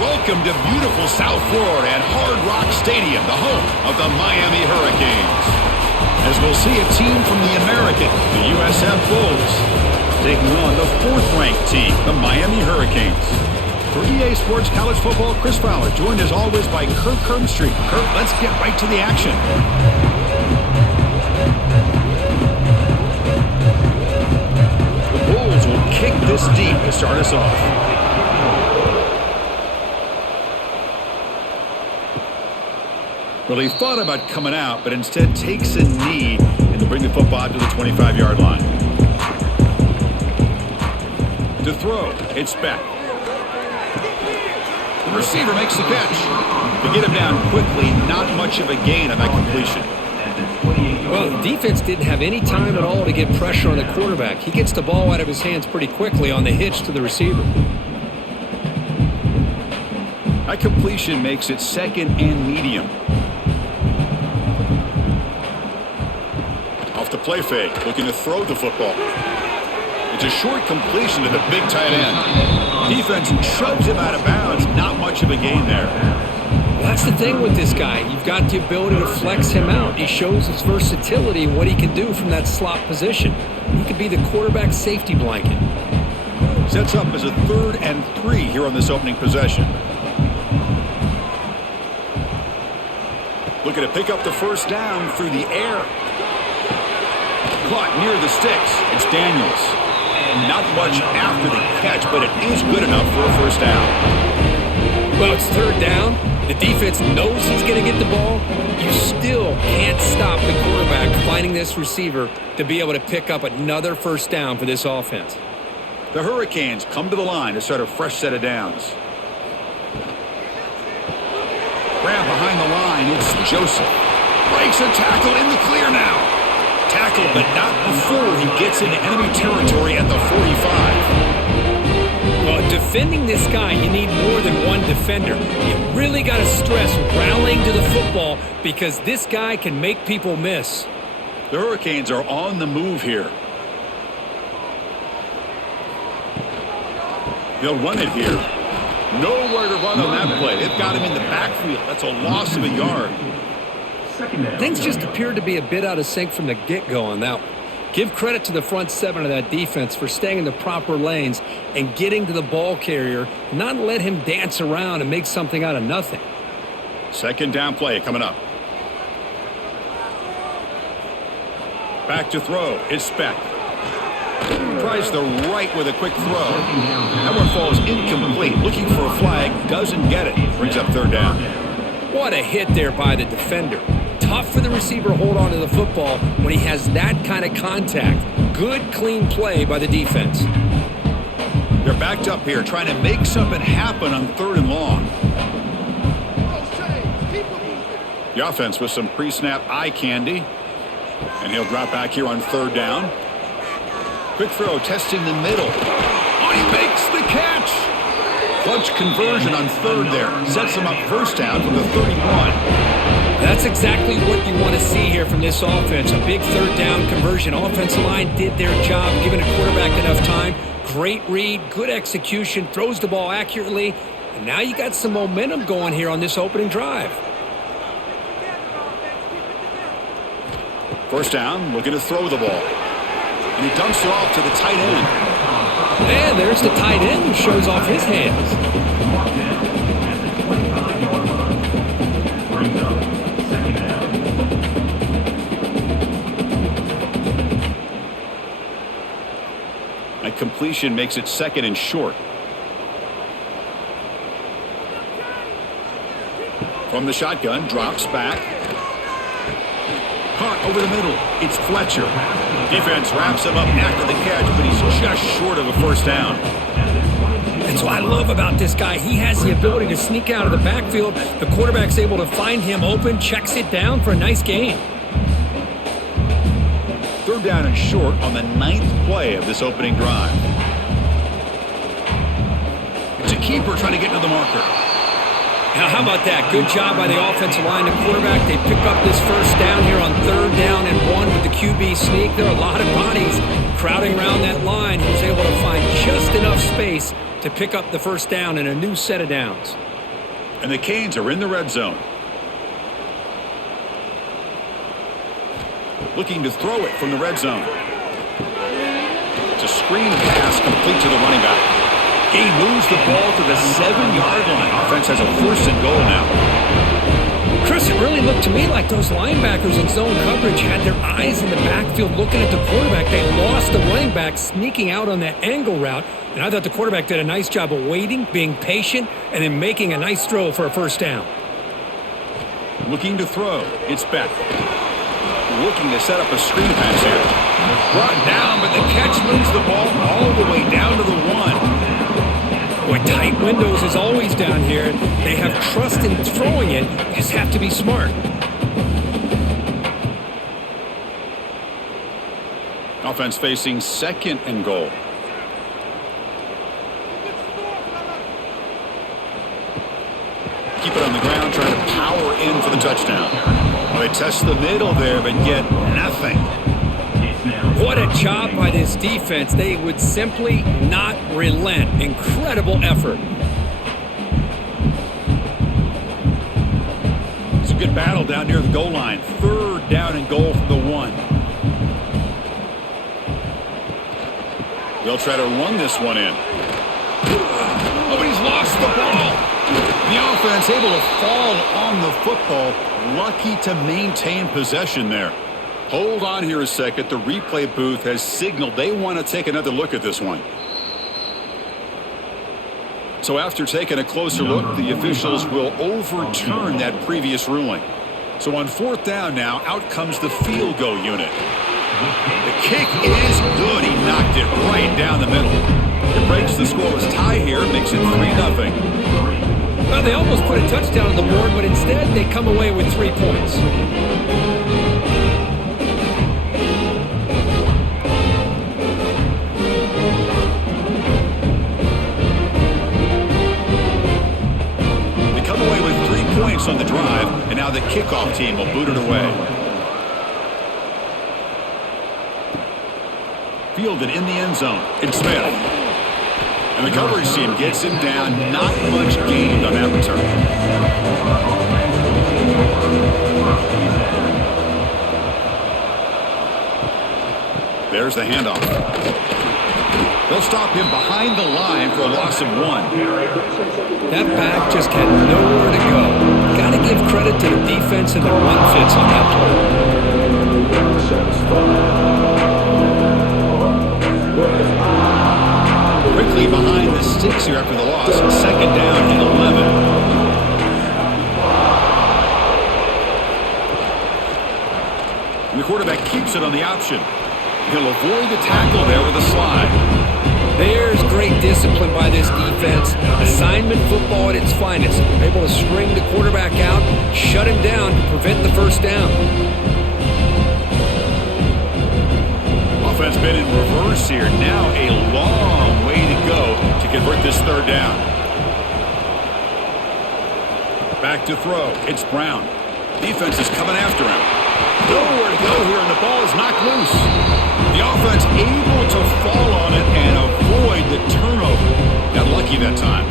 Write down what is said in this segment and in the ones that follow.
Welcome to beautiful South Florida at Hard Rock Stadium, the home of the Miami Hurricanes. As we'll see a team from the American, the USF Bulls, taking on the fourth-ranked team, the Miami Hurricanes. For EA Sports College Football, Chris Fowler, joined as always by Kirk Herbstreit. Kirk, let's get right to the action. The Bulls will kick this deep to start us off. Well, he thought about coming out, but instead takes a knee and to bring the football to the 25-yard line. To throw, it's back. The receiver makes the catch. To get him down quickly, not much of a gain on that completion. Well, the defense didn't have any time at all to get pressure on the quarterback. He gets the ball out of his hands pretty quickly on the hitch to the receiver. That completion makes it second and medium. Off the play fake, looking to throw the football. It's a short completion to the big tight end. Defense shoves him out of bounds. Not much of a gain there. Well, that's the thing with this guy. You've got the ability to flex him out. He shows his versatility and what he can do from that slot position. He could be the quarterback's safety blanket. Sets up as a 3rd and 3 here on this opening possession. Looking to pick up the first down through the air. Caught near the sticks. It's Daniels. Not much after the catch, but it is good enough for a first down. Well, it's 3rd down. The defense knows he's going to get the ball. You still can't stop the quarterback finding this receiver to be able to pick up another first down for this offense. The Hurricanes come to the line to start a fresh set of downs. Grab behind the line. It's Joseph. Breaks a tackle in the clear now. Tackled, but not before he gets into enemy territory at the 45. Well, defending this guy, you need more than one defender. You really got to stress rallying to the football because this guy can make people miss. The Hurricanes are on the move here. They'll run it here. Nowhere to run on that play. They've got him in the backfield. That's a loss of a yard. Things just appeared to be a bit out of sync from the get-go on that one. Give credit to the front 7 of that defense for staying in the proper lanes and getting to the ball carrier, not let him dance around and make something out of nothing. Second down play coming up. Back to throw. It's Speck. Tries the right with a quick throw. That one falls incomplete. Looking for a flag. Doesn't get it. Brings up 3rd down. What a hit there by the defender. Tough for the receiver to hold on to the football when he has that kind of contact. Good, clean play by the defense. They're backed up here trying to make something happen on 3rd and long. The offense with some pre-snap eye candy. And he'll drop back here on 3rd down. Quick throw, testing the middle. Oh, he makes the catch! Clutch conversion on 3rd there. Sets him up first down from the 31. That's exactly what you want to see here from this offense. A big 3rd down conversion. Offensive line did their job, giving a quarterback enough time. Great read, good execution, throws the ball accurately. And now you got some momentum going here on this opening drive. First down, looking to throw the ball. And he dumps it off to the tight end. And there's the tight end who shows off his hands. That completion makes it 2nd and short. From the shotgun, drops back. Caught over the middle. It's Fletcher. Defense wraps him up after the catch, but he's just short of a first down. That's what I love about this guy. He has the ability to sneak out of the backfield. The quarterback's able to find him open, checks it down for a nice gain. 3rd down and short on the 9th play of this opening drive. It's a keeper trying to get to the marker. Now, how about that? Good job by the offensive line and quarterback. They pick up this first down here on 3rd down and 1 with the QB sneak. There are a lot of bodies crowding around that line. He was able to find just enough space to to pick up the first down in a new set of downs. And the Canes are in the red zone. Looking to throw it from the red zone. It's a screen pass complete to the running back. He moves the ball to the 7-yard line. Offense has a 1st and goal now. Chris, it really looked to me like those linebackers in zone coverage had their eyes in the backfield looking at the quarterback. They lost the running back sneaking out on that angle route. And I thought the quarterback did a nice job of waiting, being patient, and then making a nice throw for a first down. Looking to throw. It's Beck. Looking to set up a screen pass here. Brought down, but the catch moves the ball all the way down to the 1. Boy, tight windows is always down here. They have trust in throwing it. You just have to be smart. Offense facing 2nd and goal. Keep it on the ground, trying to power in for the touchdown. Well, they test the middle there, but get nothing. What a job by this defense. They would simply not relent. Incredible effort. It's a good battle down near the goal line. 3rd down and goal from the 1. They'll try to run this one in. Oh, but he's lost the ball. The offense able to fall on the football. Lucky to maintain possession there. Hold on here a second. The replay booth has signaled they want to take another look at this one. So after taking a closer look, the officials will overturn that previous ruling. So on 4th down now, out comes the field goal unit. The kick is good. He knocked it right down the middle. It breaks the scoreless tie here, makes it 3-0. Well, they almost put a touchdown on the board, but instead they come away with 3 points. On the drive, and now the kickoff team will boot it away. Fielded in the end zone. It's Smith. And the coverage team gets him down. Not much gained on that return. There's the handoff. They'll stop him behind the line for a loss of 1. That back just had nowhere to go. Got to give credit to the defense and the run fits on that play. Quickly behind the sticks here after the loss. 2nd down and 11. And the quarterback keeps it on the option. He'll avoid the tackle there with a slide. There's great discipline by this defense. Assignment football at its finest. Able to string the quarterback out, shut him down to prevent the first down. Offense been in reverse here. Now a long way to go to convert this 3rd down. Back to throw. It's Brown. Defense is coming after him. Nowhere to go here, and the ball is knocked loose. The offense able to fall on it and avoid the turnover. Got lucky that time.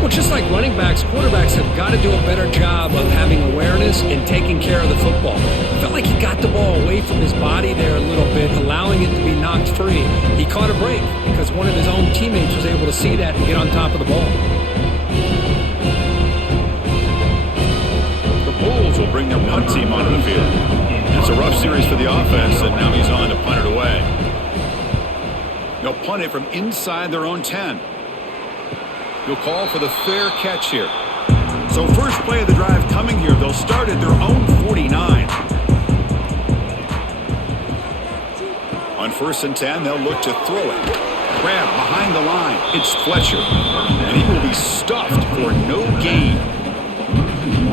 Well, just like running backs, quarterbacks have got to do a better job of having awareness and taking care of the football. I felt like he got the ball away from his body there a little bit, allowing it to be knocked free. He caught a break because one of his own teammates was able to see that and get on top of the ball. The Bulls will bring their punt team onto the field. It's a rough series for the offense, and now he's on to punt it away. They'll punt it from inside their own 10. He'll call for the fair catch here. So first play of the drive coming here. They'll start at their own 49. On 1st and 10, they'll look to throw it. Grab behind the line. It's Fletcher. And he will be stuffed for no gain.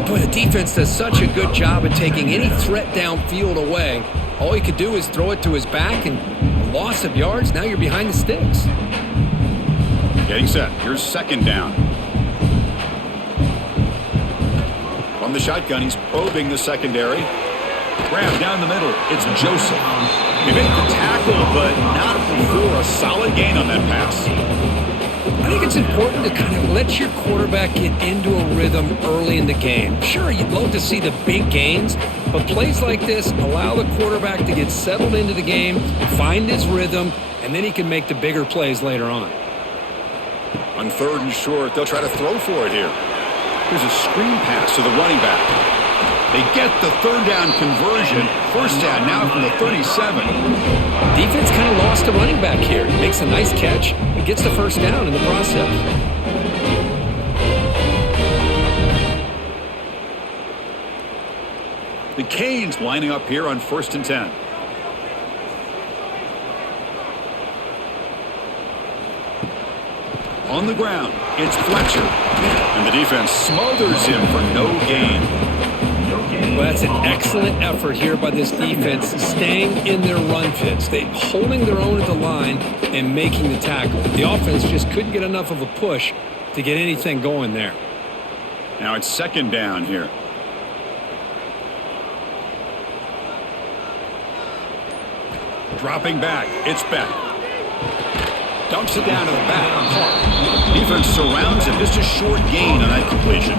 Boy, the defense does such a good job at taking any threat downfield away. All he could do is throw it to his back, and a loss of yards, now you're behind the sticks. Getting set. Here's 2nd down. From the shotgun, he's probing the secondary. Grab down the middle. It's Joseph. He made the tackle, but not before a solid gain on that pass. I think it's important to kind of let your quarterback get into a rhythm early in the game. Sure, you'd love to see the big gains, but plays like this allow the quarterback to get settled into the game, find his rhythm, and then he can make the bigger plays later on. On 3rd and short, they'll try to throw for it here. Here's a screen pass to the running back. They get the 3rd down conversion. 1st down now from the 37. Defense kind of lost a running back here. He makes a nice catch and gets the 1st down in the process. The Canes lining up here on 1st and 10. On the ground, it's Fletcher. And the defense smothers him for no gain. Well, that's an excellent effort here by this defense, staying in their run fits. They holding their own at the line and making the tackle. The offense just couldn't get enough of a push to get anything going there. Now it's 2nd down here. Dropping back, it's Beck. Dumps it down to the back. Defense surrounds him. Just a short gain on that completion.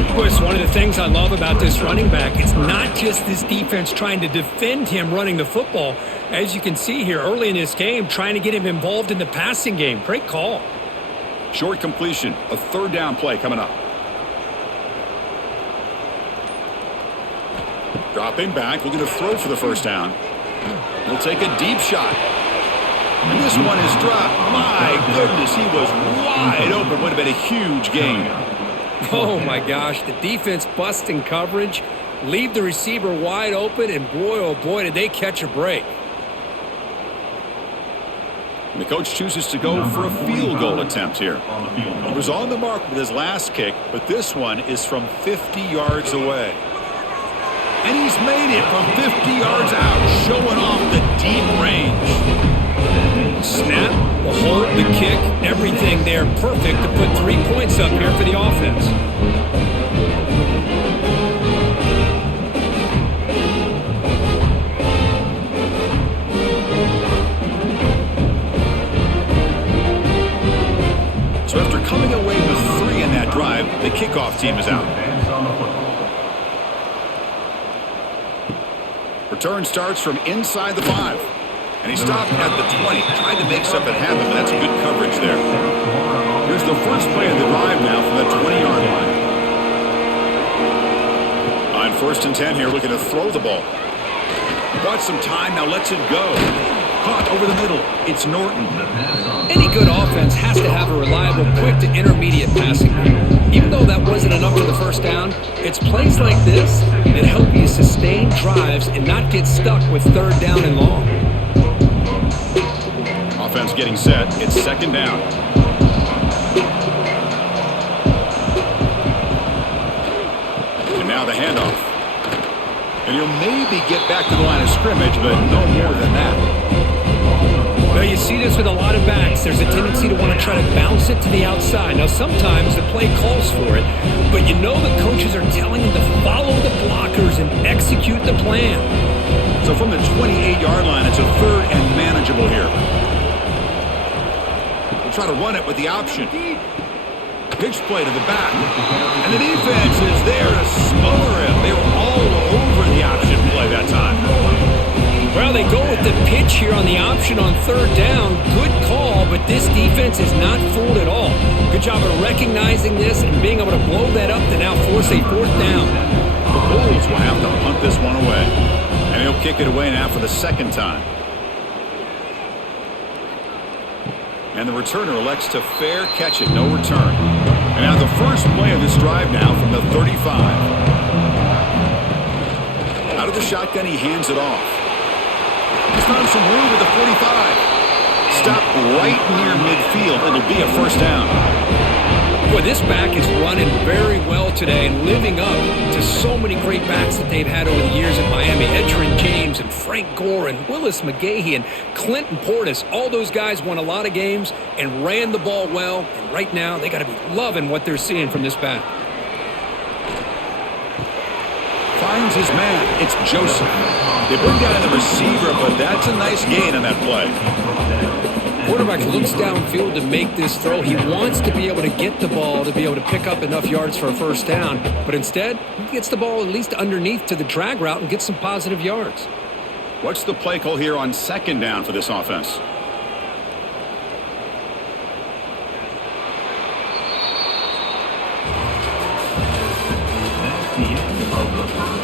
Of course, one of the things I love about this running back, it's not just this defense trying to defend him running the football. As you can see here early in this game, trying to get him involved in the passing game. Great call. Short completion. A 3rd down play coming up. Dropping back. We're going to throw for the 1st down. We'll take a deep shot. And this one is dropped. My goodness, he was wide open. Would have been a huge gain. Oh, my gosh. The defense busting coverage, leave the receiver wide open, and boy, oh, boy, did they catch a break. And the coach chooses to go for a field goal attempt here. He was on the mark with his last kick, but this one is from 50 yards away. And he's made it from 50 yards out, showing off the deep range. Snap, the hold, the kick, everything there perfect to put 3 points up here for the offense. So after coming away with 3 in that drive, the kickoff team is out. Return starts from inside the 5. And he stopped at the 20. Tried to make something happen, but that's good coverage there. Here's the first play of the drive now from the 20-yard line. On 1st and 10 here, looking to throw the ball. Got some time, now lets it go. Caught over the middle. It's Norton. Any good offense has to have a reliable, quick to intermediate passing game. Even though that wasn't enough for the 1st down, it's plays like this that help you sustain drives and not get stuck with 3rd down and long. Offense getting set. It's 2nd down. And now the handoff. And he'll maybe get back to the line of scrimmage, but no more than that. Well, you see this with a lot of backs. There's a tendency to want to try to bounce it to the outside. Now, sometimes the play calls for it, but you know the coaches are telling him to follow the blockers and execute the plan. So from the 28-yard line, it's a 3rd and manageable here. Try to run it with the option. Pitch play to the back. And the defense is there to smother him. They were all over the option play that time. Well, they go with the pitch here on the option on 3rd down. Good call, but this defense is not fooled at all. Good job of recognizing this and being able to blow that up to now force a 4th down. The Bulls will have to punt this one away. And he'll kick it away now for the 2nd time. And the returner elects to fair catch it, no return. And now the first play of this drive now from the 35. Out of the shotgun, he hands it off. He's found some room with the 45. Stopped right near midfield. It'll be a 1st down. Boy, this back is running very well today and living up to so many great backs that they've had over the years at Miami. Edgerrin James and Frank Gore and Willis McGahee and Clinton Portis. All those guys won a lot of games and ran the ball well. And right now, they got to be loving what they're seeing from this back. Finds his man. It's Joseph. They bring down the receiver, but that's a nice gain on that play. quarterback looks downfield to make this throw. He wants to be able to get the ball to be able to pick up enough yards for a first down. But instead, he gets the ball at least underneath to the drag route and gets some positive yards. What's the play call here on second down for this offense?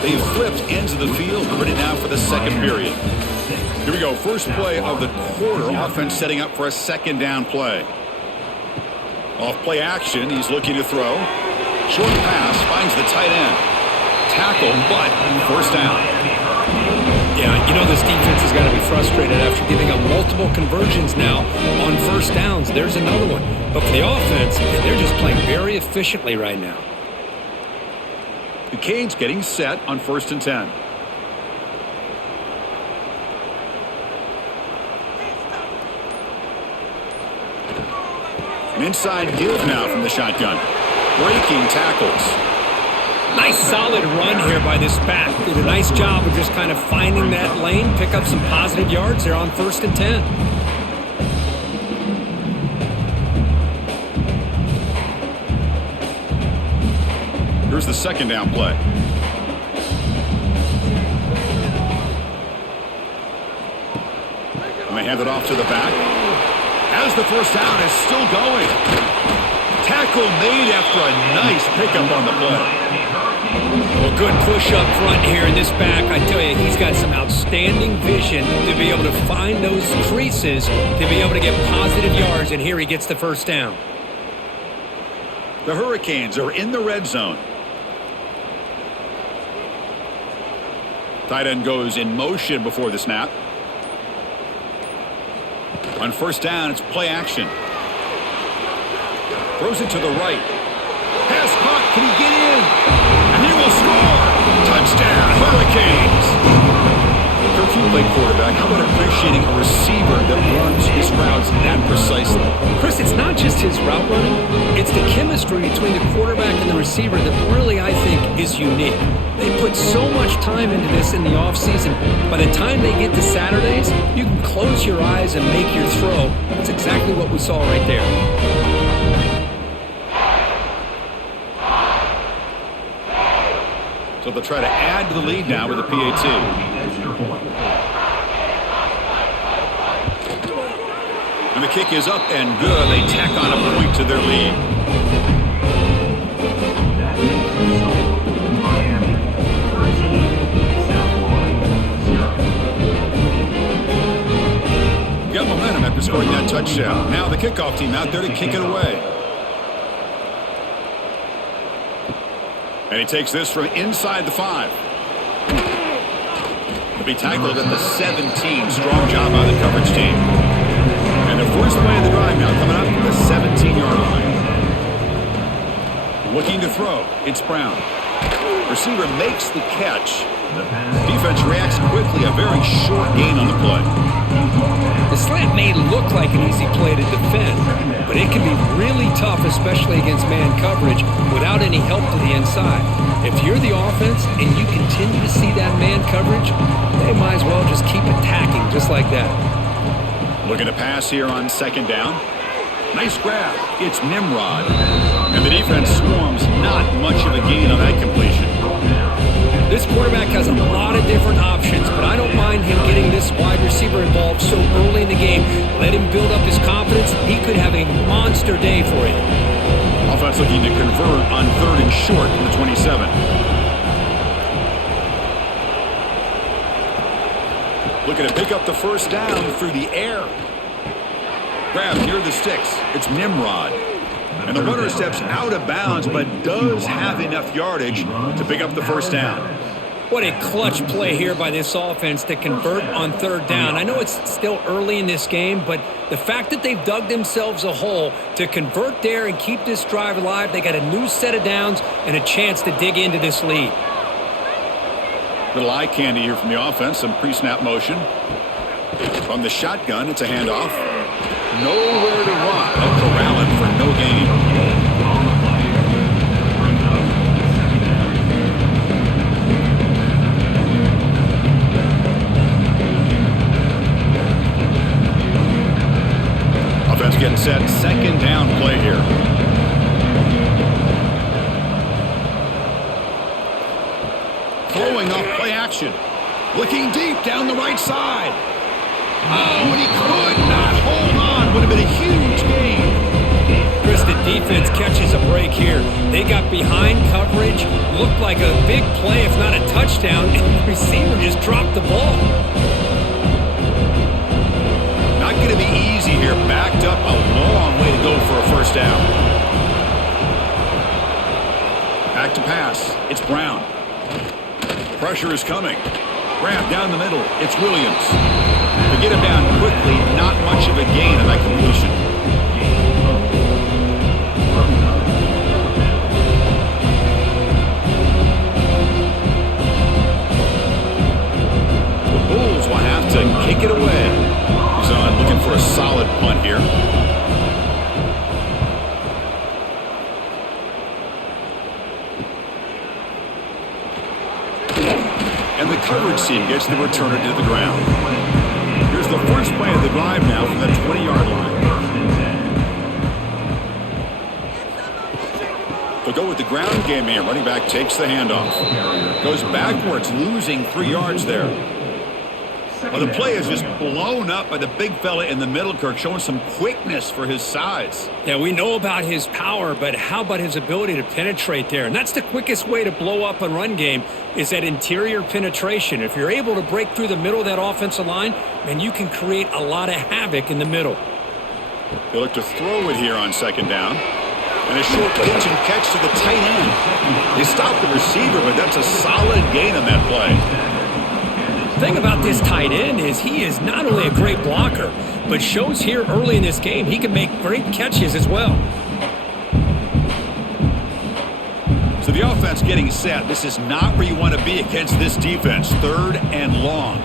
They've flipped into the field, ready now for the second period. Here we go, first play of the quarter. Offense setting up for a second down play. Off play action, he's looking to throw. Short pass, finds the tight end. Tackle, but first down. Yeah, you know this defense has got to be frustrated after giving up multiple conversions now on first downs. There's another one. But for the offense, they're just playing very efficiently right now. The Canes getting set on 1st and 10. An inside give now from the shotgun. Breaking tackles. Nice solid run here by this back. Did a nice job of just kind of finding that lane, pick up some positive yards there on 1st and 10. Here's the second down play. And they hand it off to the back. As the first down is still going. Tackle made after a nice pickup on the play. Well, good push up front here in this back. I tell you, he's got some outstanding vision to be able to find those creases, to be able to get positive yards, and here he gets the first down. The Hurricanes are in the red zone. Tight end goes in motion before the snap. On first down, it's play action. Throws it to the right. Pass caught. Can he get in? And he will score. Touchdown, Hurricanes. Kirk, you play quarterback. How about appreciating a receiver that runs his routes that precisely? Chris, it's not just his route running. It's the chemistry between the quarterback and the receiver that really, I think, is unique. They put so much time into this in the offseason. By the time they get to Saturdays, you can close your eyes and make your throw. That's exactly what we saw right there. So they'll try to add to the lead now with a PAT. And the kick is up and good. They tack on a point to their lead. Got momentum after scoring that touchdown. Now the kickoff team out there to kick it away. And he takes this from inside the 5. He'll be tackled at the 17. Strong job by the coverage team. And the first play of the drive now coming up from the 17-yard line. Looking to throw. It's Brown. Receiver makes the catch. Defense reacts quickly. A very short gain on the play. The slant may look like an easy play to defend, but it can be really tough, especially against man coverage, without any help to the inside. If you're the offense and you continue to see that man coverage, they might as well just keep attacking just like that. Looking to pass here on second down. Nice grab. It's Nimrod. And the defense swarms. Not much of a gain on that completion. This quarterback has a lot of different options, but I don't mind him getting this wide receiver involved so early in the game. Let him build up his confidence. He could have a monster day for you. Offense looking to convert on 3rd and short from the 27. Looking to pick up the first down through the air. Grab near the sticks. It's Nimrod. And the runner steps out of bounds, but does have enough yardage to pick up the first down. What a clutch play here by this offense to convert on 3rd down. I know it's still early in this game, but the fact that they've dug themselves a hole to convert there and keep this drive alive, they got a new set of downs and a chance to dig into this lead. Little eye candy here from the offense, some pre-snap motion. From the shotgun, it's a handoff. Nowhere to run. A corralling for no gain. throwing off play action. Looking deep down the right side. Oh, and he could not hold on. Would have been a huge gain. Chris, the defense catches a break here. They got behind coverage, looked like a big play, if not a touchdown, and the receiver just dropped the ball. Not going to be easy here. Backed up, a long way to go for a first down. Back to pass. It's Brown. Pressure is coming. Grab down the middle. It's Williams. To get him down quickly, not much of a gain on that completion. The Bulls will have to kick it away. He's on looking for a solid punt here. And the coverage team gets the returner to the ground. Here's the first play of the drive now from the 20-yard line. They'll go with the ground game here. Running back takes the handoff. Goes backwards, losing 3 yards there. Well, the play is just blown up by the big fella in the middle, Kirk, showing some quickness for his size. Yeah, we know about his power, but how about his ability to penetrate there? And that's the quickest way to blow up a run game is that interior penetration. If you're able to break through the middle of that offensive line, then you can create a lot of havoc in the middle. They look to throw it here on second down. And a short pitch and catch to the tight end. They stop the receiver, but that's a solid gain on that play. The thing about this tight end is he is not only a great blocker, but shows here early in this game he can make great catches as well. So the offense getting set. This is not where you want to be against this defense. 3rd and long.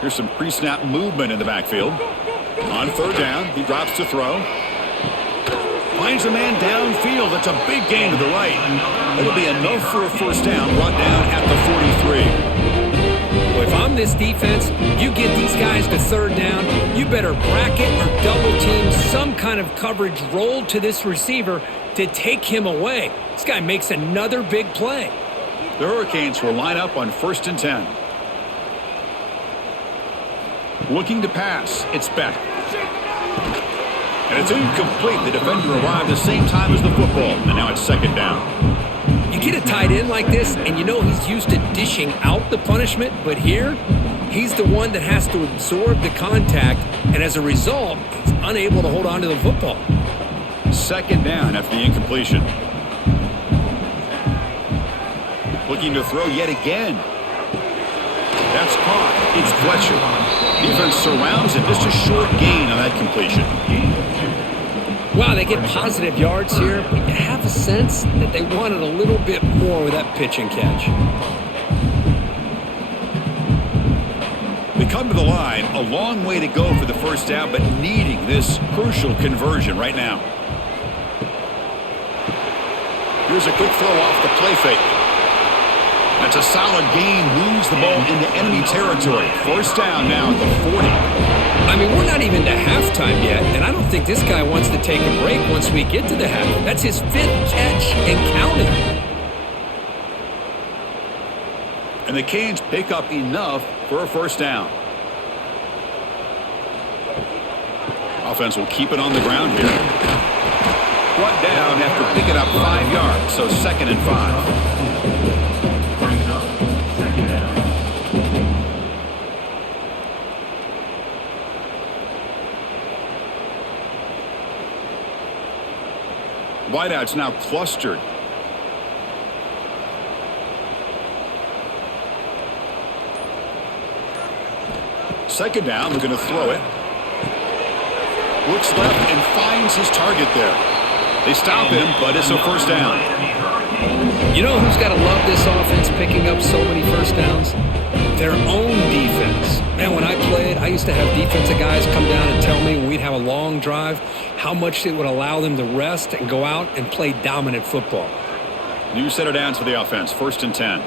Here's some pre-snap movement in the backfield. On 3rd down, he drops to throw. Finds a man downfield. That's a big gain to the right. That'll be enough for a first down. Brought down at the 43. Well, if I'm this defense, you get these guys to 3rd down, you better bracket or double team some kind of coverage roll to this receiver to take him away. This guy makes another big play. The Hurricanes will line up on 1st and 10. Looking to pass. It's Beck. And it's incomplete. The defender arrived the same time as the football. And now it's 2nd down. You get a tight end like this, and you know he's used to dishing out the punishment. But here, he's the one that has to absorb the contact. And as a result, he's unable to hold on to the football. 2nd down after the incompletion. Looking to throw yet again. That's caught. It's Fletcher. Defense surrounds him. Just a short gain on that completion. Wow, they get positive yards here, but you have a sense that they wanted a little bit more with that pitch and catch. They come to the line, a long way to go for the first down, but needing this crucial conversion right now. Here's a quick throw off the play fake. That's a solid gain, moves the ball into enemy territory. First down now at the 40. I mean, we're not even to halftime yet, and I don't think this guy wants to take a break once we get to the half. That's his 5th catch and counting. And the Canes pick up enough for a first down. Offense will keep it on the ground here. Brought down after picking up 5 yards, so 2nd and 5. Wideouts now clustered. Second down, looking to throw it. Looks left and finds his target there. They stop him, but it's a first down. You know who's got to love this offense picking up so many first downs? Their own defense. Man, when I played, I used to have defensive guys come down and tell me when we'd have a long drive how much it would allow them to rest and go out and play dominant football. New set of downs for the offense. 1st and 10.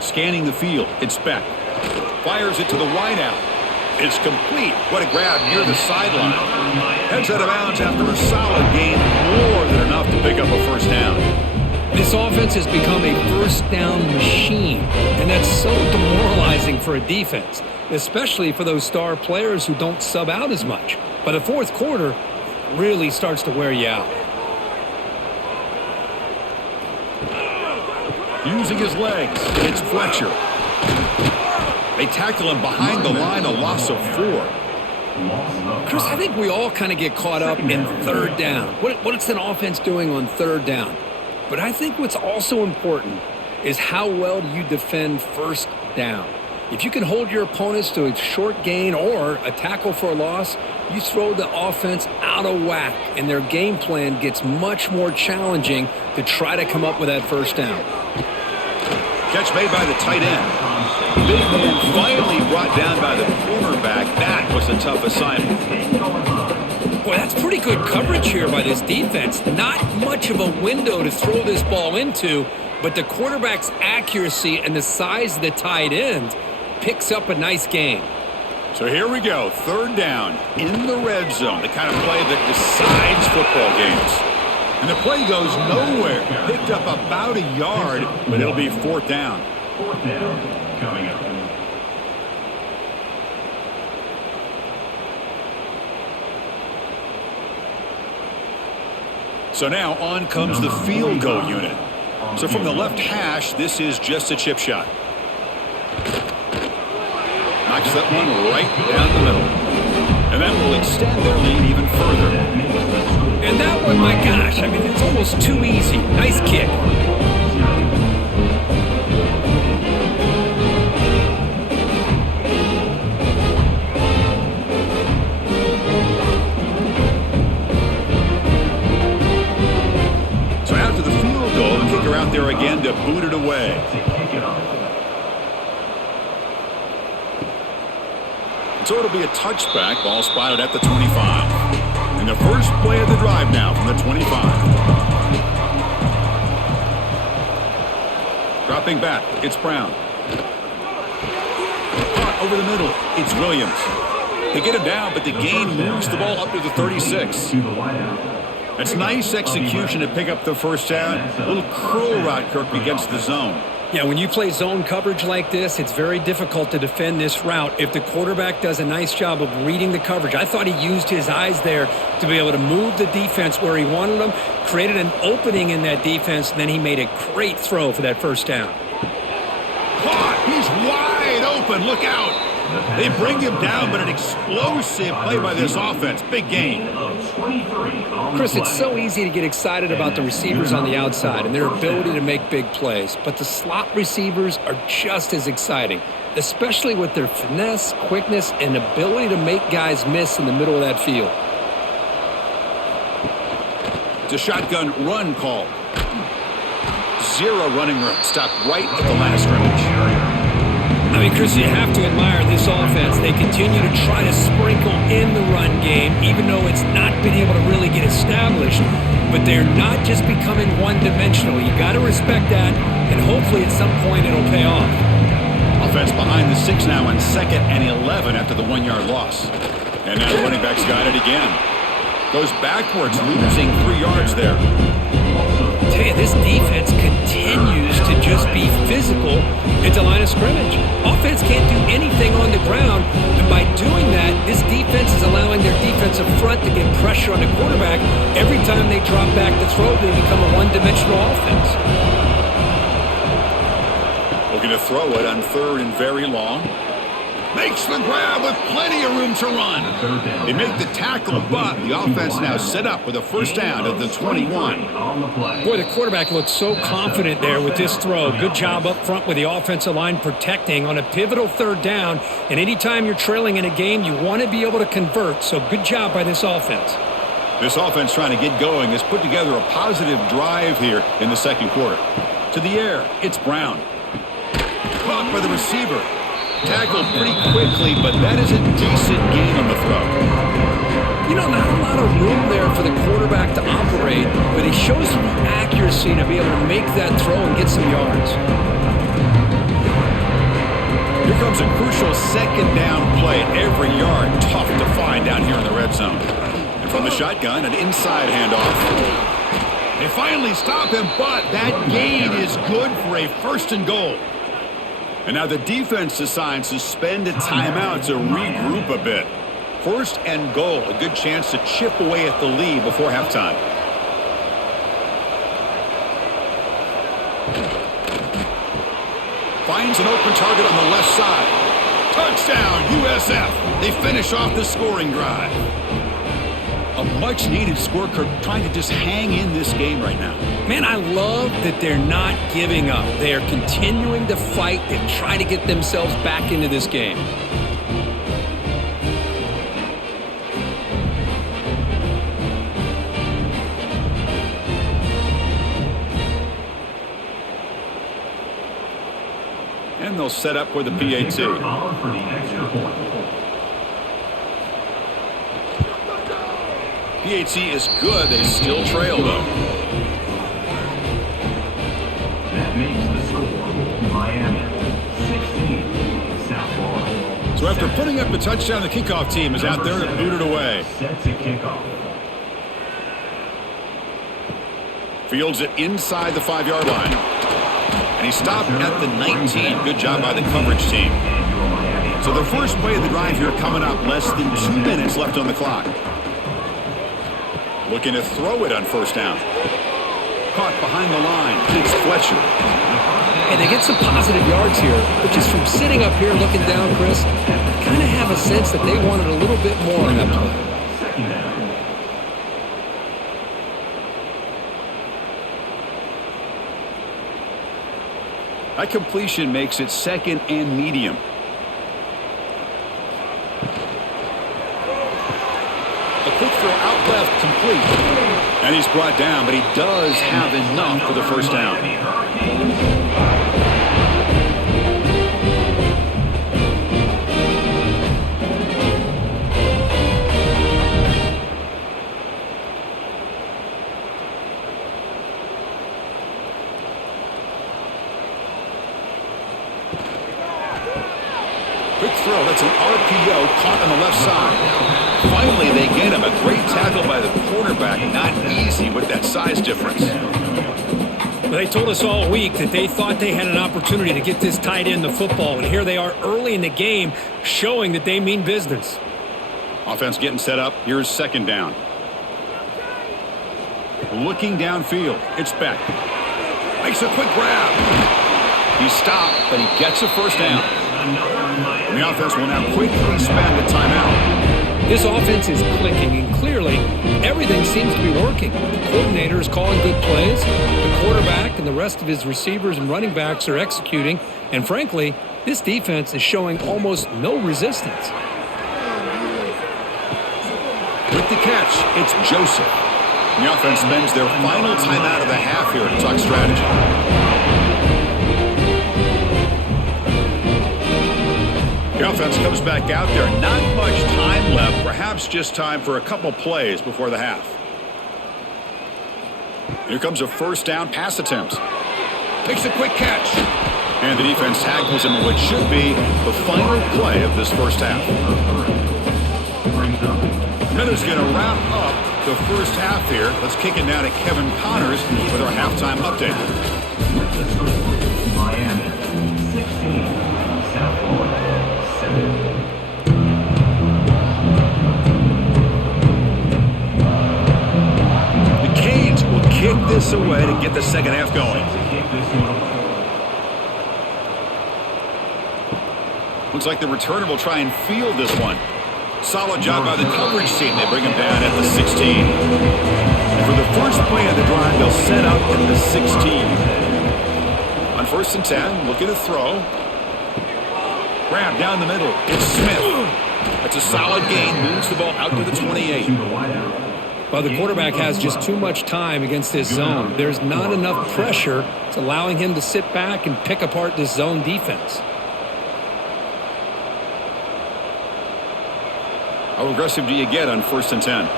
Scanning the field. It's Beck. Fires it to the wideout. It's complete. What a grab near the sideline. Heads out of bounds after a solid gain. More than enough to pick up a first down. This This offense has become a first down machine, and that's so demoralizing for a defense, especially for those star players who don't sub out as much. By the fourth quarter, it really starts to wear you out. Using his legs, it's Fletcher. They tackle him behind the line, a loss of 4. Chris, I think we all kind of get caught up in third down. What's an offense doing on third down? But I think what's also important is how well do you defend first down. If you can hold your opponents to a short gain or a tackle for a loss, you throw the offense out of whack, and their game plan gets much more challenging to try to come up with that first down. Catch made by the tight end. Big man finally brought down by the cornerback. That was a tough assignment. Boy, that's pretty good coverage here by this defense. Not much of a window to throw this ball into, but the quarterback's accuracy and the size of the tight end picks up a nice gain. So here we go, third down in the red zone, the kind of play that decides football games. And the play goes nowhere. Picked up about a yard, but it'll be fourth down. Fourth down coming up. So now on comes the field goal unit. So from the left hash, this is just a chip shot. Knocks that one right down the middle. And that will extend their lead even further. And that one, my gosh, I mean, it's almost too easy. Nice kick. So after the field goal, the kicker out there again to boot it away. So it'll be a touchback, ball spotted at the 25. And the first play of the drive now from the 25. Dropping back, it's Brown. Caught over the middle, it's Williams. They get him down, but the gain moves the ball up to the 36. That's nice execution to pick up the first down. A little curl route, Kirk, against the zone. Yeah, when you play zone coverage like this, it's very difficult to defend this route if the quarterback does a nice job of reading the coverage. I thought he used his eyes there to be able to move the defense where he wanted them, created an opening in that defense, and then he made a great throw for that first down. Caught! He's wide open. Look out! They bring him down, but an explosive play by this offense. Big gain. Chris, it's so easy to get excited about the receivers on the outside and their ability to make big plays, but the slot receivers are just as exciting, especially with their finesse, quickness, and ability to make guys miss in the middle of that field. It's a shotgun run call. Zero running room. Stopped right at the line of scrimmage. I mean, Chris, you have to admire this offense. They continue to try to sprinkle in the run game, even though it's not been able to really get established. But they're not just becoming one-dimensional. You got to respect that, and hopefully at some point it'll pay off. Offense behind the 6 now on 2nd and 11 after the 1-yard loss. And now the running back's got it again. Goes backwards, losing 3 yards there. I tell you, this defense continues to just be physical at the line of scrimmage. Offense can't do anything on the ground, and by doing that, this defense is allowing their defensive front to get pressure on the quarterback. Every time they drop back to throw, they become a one-dimensional offense. Looking to throw it on 3rd and very long. Makes the grab with plenty of room to run. They make the tackle, but the offense now set up with a first down at the 21. Boy, the quarterback looked so confident there with this throw. Good job up front with the offensive line protecting on a pivotal 3rd down. And anytime you're trailing in a game, you want to be able to convert. So good job by this offense. This offense trying to get going has put together a positive drive here in the 2nd quarter. To the air, it's Brown. Caught by the receiver. Tackled pretty quickly, but that is a decent gain on the throw. You know, not a lot of room there for the quarterback to operate, but he shows the accuracy to be able to make that throw and get some yards. Here comes a crucial 2nd down play. Every yard tough to find down here in the red zone. And from the shotgun, an inside handoff. They finally stop him, but that gain is good for a 1st and goal. And now the defense decides to spend a timeout to regroup a bit. 1st and goal, a good chance to chip away at the lead before halftime. Finds an open target on the left side. Touchdown, USF. They finish off the scoring drive. A much-needed score, Kirk, trying to just hang in this game right now. Man, I love that they're not giving up. They are continuing to fight and try to get themselves back into this game. And they'll set up for the PAT. PAT is good. They still trail, though. That makes the score Miami 16, South Florida. So after putting up a touchdown, the kickoff team is out there to boot it away. Set to kickoff. Fields it inside the 5-yard line. And he stopped at the 19. Good job by the coverage team. So the first play of the drive here coming up. Less than 2 minutes left on the clock. Looking to throw it on 1st down. Caught behind the line. It's Fletcher. And they get some positive yards here, but just from sitting up here looking down, Chris, I kind of have a sense that they wanted a little bit more on that play. 2nd down. That completion makes it 2nd and medium. A quick throw out left, complete. And he's brought down, but he does have enough for the 1st down. Quick throw, that's an RPO caught on the left side. Finally, they gain him. A great tackle by the quarterback. Not easy with that size difference. Well, they told us all week that they thought they had an opportunity to get this tight end the football, and here they are early in the game showing that they mean business. Offense getting set up. Here's 2nd down. Looking downfield. It's Beck. Makes a quick grab. He stopped, but he gets a 1st down. And the offense will now quickly spend a timeout. This offense is clicking, and clearly everything seems to be working. The coordinator is calling good plays. The quarterback and the rest of his receivers and running backs are executing. And frankly, this defense is showing almost no resistance. With the catch, it's Joseph. The offense spends their final timeout of the half here to talk strategy. The offense comes back out there. Not much time left. Perhaps just time for a couple plays before the half. Here comes a 1st down pass attempt. Takes a quick catch. And the defense tackles him in what should be the final play of this 1st half. And that is going to wrap up the 1st half here. Let's kick it down to Kevin Connors with our halftime update. Miami 16, South Florida 7. The Canes will kick this away to get the 2nd half going. Looks like the returner will try and field this one. Solid job by the coverage team. They bring him down at the 16. And for the first play of the drive, they'll set up at the 16. On 1st and 10, looking to throw. Grab down the middle. It's Smith. That's a solid gain. Moves the ball out to the 28. Well, the quarterback has just too much time against this zone. There's not enough pressure. It's allowing him to sit back and pick apart this zone defense. How aggressive do you get on 1st and 10?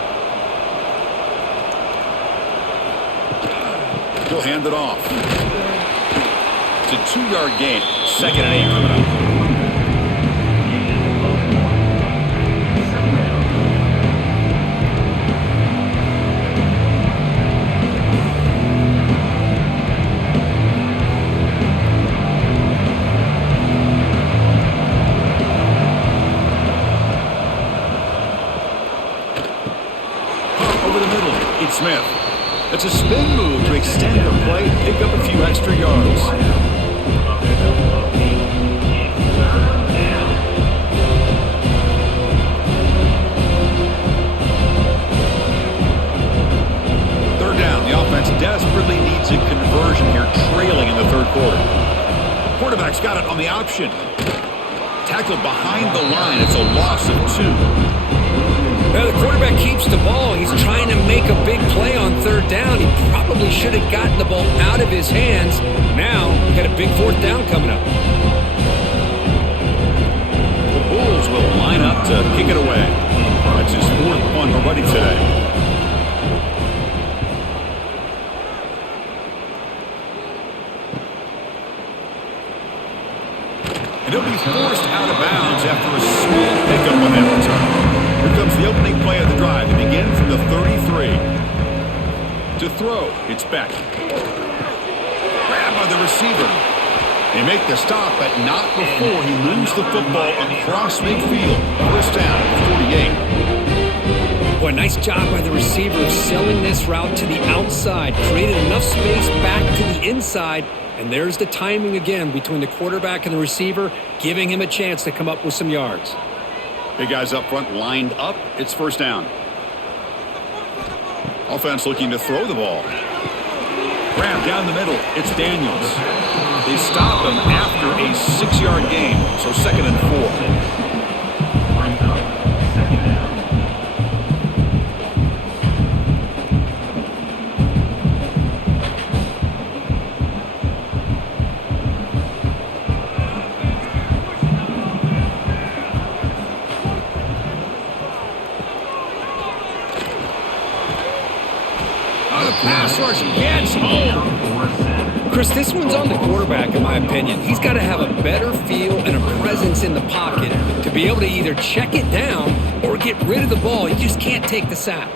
He'll hand it off. It's a 2-yard gain. 2nd and 8 coming up. It's a spin move to extend the play, pick up a few extra yards. Third down, the offense desperately needs a conversion here, trailing in the third quarter. Quarterback's got it on the option. Tackled behind the line. It's a loss of 2. Well, the quarterback keeps the ball. He's trying to make a big play on third down. He probably should have gotten the ball out of his hands. Now, we've got a big fourth down coming up. The Bulls will line up to kick it away. That's his 4th punt already today. And he'll be forced out of bounds after a small pickup on that return. Here comes the opening play of the drive. They begin from the 33. To throw, it's Beck. Grab by the receiver. They make the stop, but not before he moves the football across midfield. First down at the 48. Boy, nice job by the receiver of selling this route to the outside. Created enough space back to the inside. And there's the timing again between the quarterback and the receiver, giving him a chance to come up with some yards. Big guys up front lined up. It's first down. Offense looking to throw the ball. Grab down the middle. It's Daniels. They stop him after a 6-yard gain, so 2nd and 4. Pass rush gets home. Chris, this one's on the quarterback, in my opinion. He's got to have a better feel and a presence in the pocket to be able to either check it down or get rid of the ball. He just can't take the sack.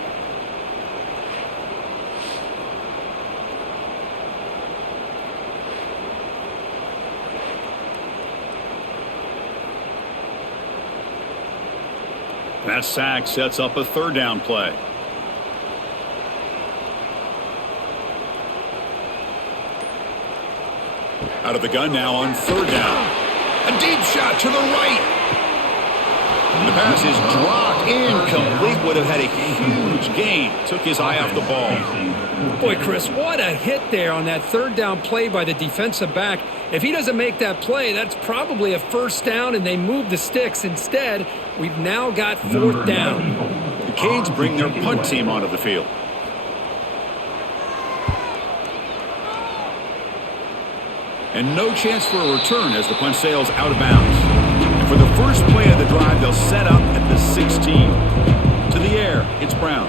That sack sets up a third down play. Out of the gun now on third down. A deep shot to the right. And the pass is dropped incomplete. Would have had a huge gain. Took his eye off the ball. Boy, Chris, what a hit there on that third down play by the defensive back. If he doesn't make that play, that's probably a first down, and they move the sticks. Instead, we've now got fourth down. The Canes bring their punt team onto the field. And no chance for a return as the punt sails out of bounds. And for the first play of the drive, they'll set up at the 16. To the air, it's Brown.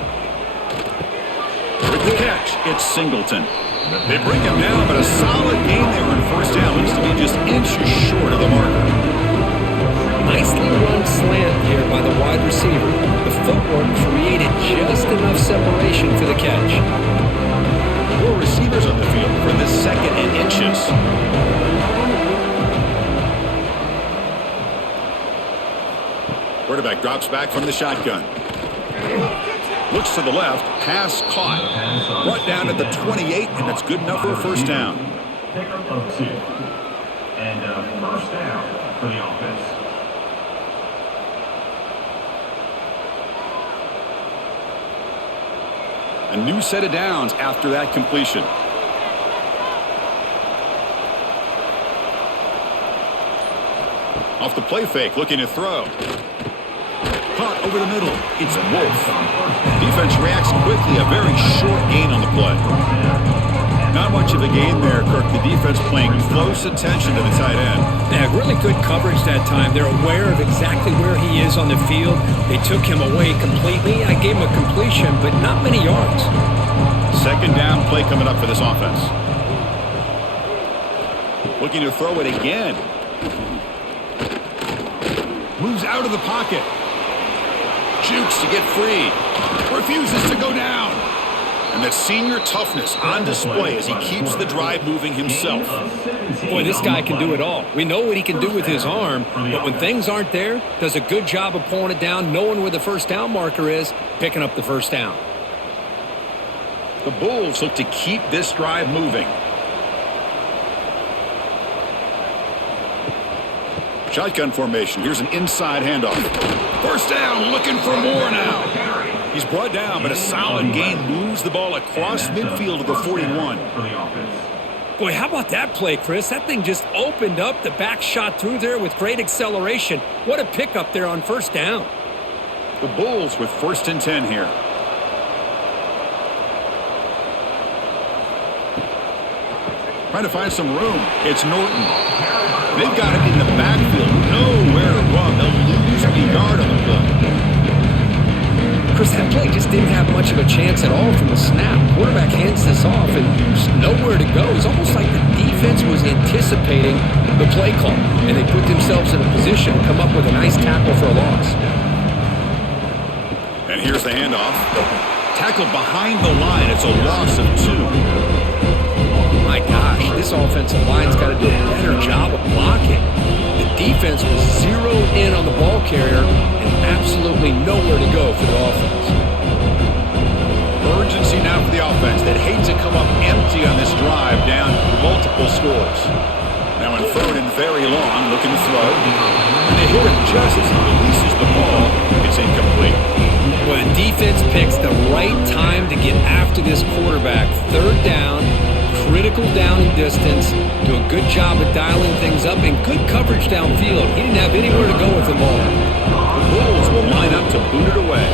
With the catch, it's Singleton. They bring him down, but a solid gain there on first down. Looks to be just inches short of the marker. Nicely run slant here by the wide receiver. The footwork created just enough separation for the catch. 4 receivers on the field for the 2nd and inches. Quarterback drops back from the shotgun. Looks to the left, pass caught. Brought down at the 28, and that's good enough for a first down. Pickup of 2. And a first down for the offense. A new set of downs after that completion. Off the play fake, looking to throw. Caught over the middle. It's Wolf. Defense reacts quickly. A very short gain on the play. Not much of a gain there, Kirk. The defense paying close attention to the tight end. Yeah, really good coverage that time. They're aware of exactly where he is on the field. They took him away completely. I gave him a completion, but not many yards. Second down play coming up for this offense. Looking to throw it again. Moves out of the pocket. Jukes to get free. Refuses to go down. And that senior toughness on display as he keeps the drive moving himself. Boy, this guy can do it all. We know what he can do with his arm, but when things aren't there, does a good job of pulling it down, knowing where the first down marker is, picking up the first down. The Bulls look to keep this drive moving. Shotgun formation. Here's an inside handoff. First down, looking for more now. He's brought down, but a solid gain moves the ball across midfield to the 41. Boy, how about that play, Chris? That thing just opened up. The back shot through there with great acceleration. What a pickup there on first down. The Bulls with 1st and 10 here. Trying to find some room. It's Norton. They've got him in the backfield. Nowhere to run. They'll lose a yard on the play. Chris, that play just didn't have much of a chance at all from the snap. Quarterback hands this off, and there's nowhere to go. It's almost like the defense was anticipating the play call, and they put themselves in a position to come up with a nice tackle for a loss. And here's the handoff. Tackle behind the line. It's a loss of 2. My gosh, this offensive line's got to do a better job of blocking. The defense was zeroed in on the ball carrier and absolutely nowhere to go for the offense. Urgency now for the offense. They'd hate to come up empty on this drive, down multiple scores. Now in 3rd and very long, looking to throw. And they hit him just as he releases the ball. It's incomplete. Well, the defense picks the right time to get after this quarterback. 3rd down. Critical down and distance, do a good job of dialing things up, and good coverage downfield. He didn't have anywhere to go with the ball. The Bulls will line up to boot it away.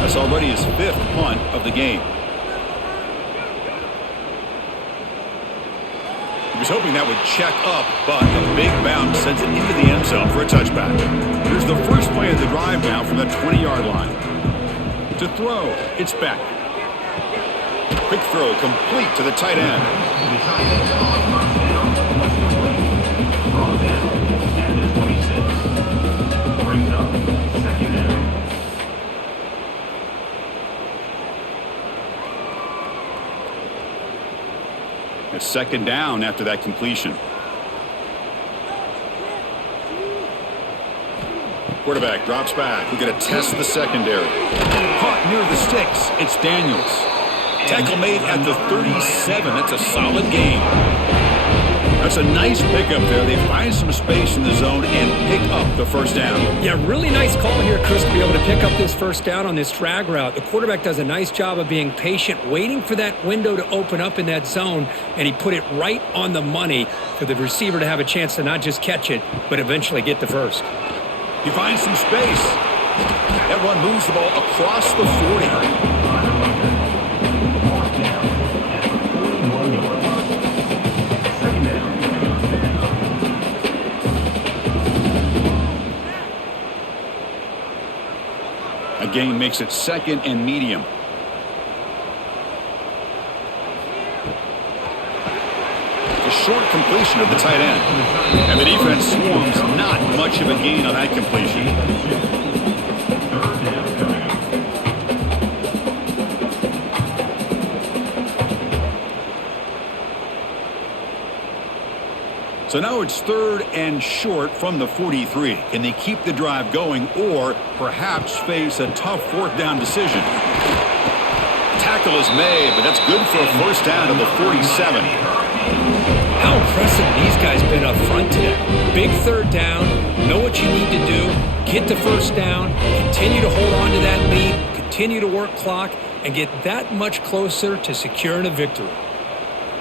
That's already his 5th punt of the game. He was hoping that would check up, but a big bounce sends it into the end zone for a touchback. Here's the first play of the drive now from the 20-yard line. To throw, it's Beck. Quick throw complete to the tight end. It's 2nd down after that completion. Quarterback drops back. We're going to test the secondary. Caught near the sticks. It's Daniels. Tackle made at the 37. That's a solid gain. That's a nice pickup there. They find some space in the zone and pick up the first down. Yeah, really nice call here, Chris, to be able to pick up this first down on this drag route. The quarterback does a nice job of being patient, waiting for that window to open up in that zone, and he put it right on the money for the receiver to have a chance to not just catch it, but eventually get the first. He finds some space. That run moves the ball across the 40. A gain makes it 2nd and medium. A short completion of the tight end. And the defense swarms. Not much of a gain on that completion. So now it's 3rd and short from the 43. Can they keep the drive going or perhaps face a tough 4th down decision? Tackle is made, but that's good for a first down to the 47. How impressive these guys been up front today. Big 3rd down, know what you need to do, get the first down, continue to hold on to that lead, continue to work clock, and get that much closer to securing a victory.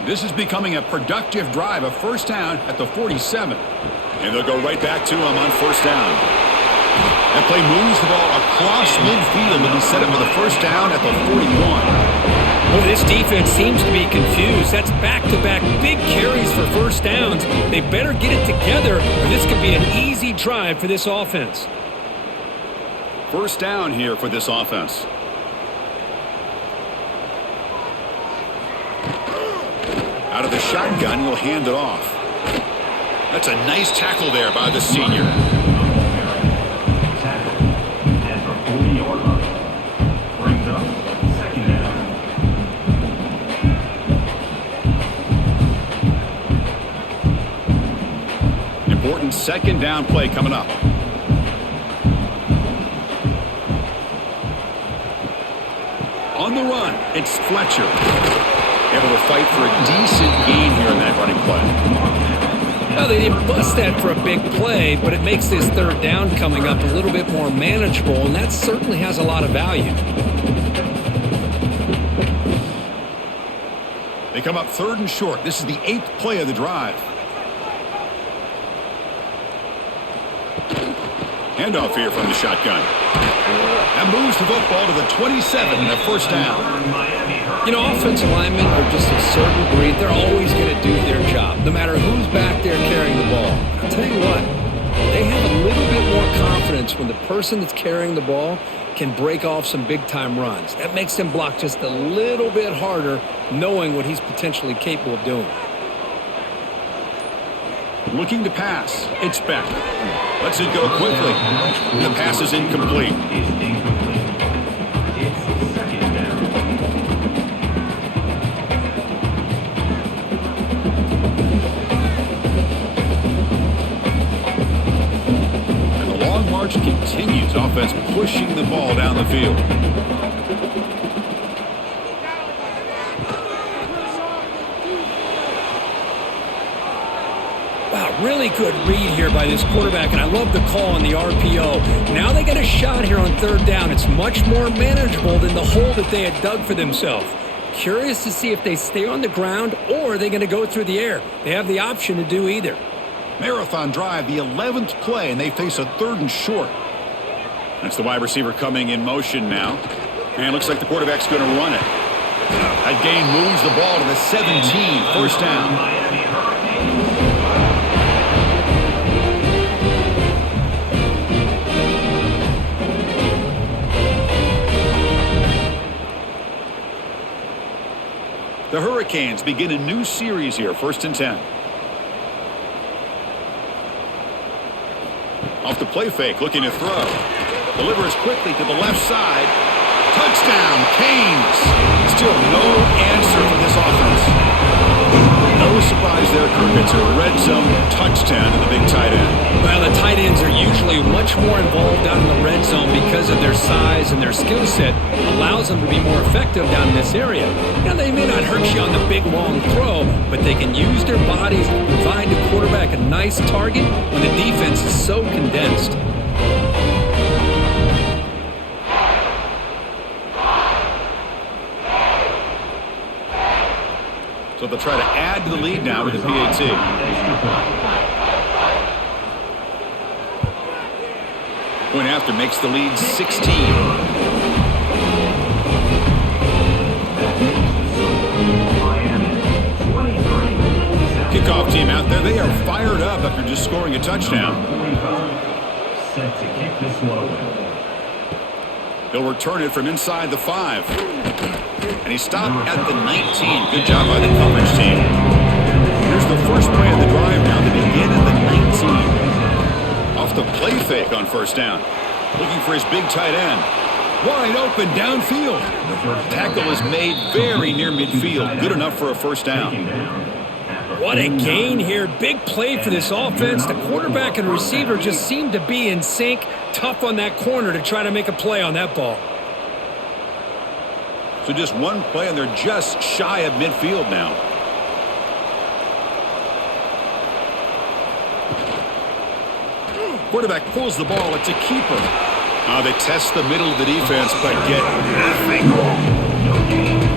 This is becoming a productive drive, a first down at the 47. And they'll go right back to him on first down. That play moves the ball across midfield, and he set it for the first down at the 41. Well, this defense seems to be confused. That's back-to-back big carries for first downs. They better get it together, or this could be an easy drive for this offense. First down here for this offense. Out of the shotgun, he'll hand it off. That's a nice tackle there by the senior. Important 2nd down play coming up. On the run. It's Fletcher. Able to fight for a decent gain here in that running play. Well, they didn't bust that for a big play, but it makes this third down coming up a little bit more manageable, and that certainly has a lot of value. They come up 3rd and short. This is the 8th play of the drive. Handoff here from the shotgun. That moves the football to the 27 and a first down. You know, offensive linemen are just a certain breed. They're always going to do their job, no matter who's back there carrying the ball. I'll tell you what, they have a little bit more confidence when the person that's carrying the ball can break off some big-time runs. That makes them block just a little bit harder, knowing what he's potentially capable of doing. Looking to pass. It's Beck. Lets it go quickly. The pass is incomplete. And the long march continues. Offense pushing the ball down the field. Really good read here by this quarterback, and I love the call on the RPO. Now they got a shot here on 3rd down. It's much more manageable than the hole that they had dug for themselves. Curious to see if they stay on the ground or are they going to go through the air. They have the option to do either. Marathon drive, the 11th play, and they face a 3rd and short. That's the wide receiver coming in motion now. And looks like the quarterback's going to run it. That gain moves the ball to the 17, first down. The Hurricanes begin a new series here, 1st and 10. Off the play fake, looking to throw. Delivers quickly to the left side. Touchdown, Canes! Still no answer for this offense. No surprise there, Kirk. It's a red zone touchdown to the big tight end. Well, the tight ends are usually much more involved down in the red zone because of their size and their skill set allows them to be more effective down in this area. Now, they may not hurt you on the big, long throw, but they can use their bodies to provide the quarterback a nice target when the defense is so condensed. So they'll try to add to the lead now with the PAT. Point after makes the lead 16. Kickoff team out there. They are fired up after just scoring a touchdown. Set to kick this one. He'll return it from inside the 5. And he stopped at the 19. Good job by the coverage team. Here's the first play of the drive now to begin at the 19. Off the play fake on first down. Looking for his big tight end. Wide open downfield. Tackle is made very near midfield. Good enough for a first down. What a gain here. Big play for this offense. The quarterback and receiver just seem to be in sync. Tough on that corner to try to make a play on that ball. So just one play, and they're just shy of midfield now. Quarterback pulls the ball. It's a keeper. They test the middle of the defense, but get nothing.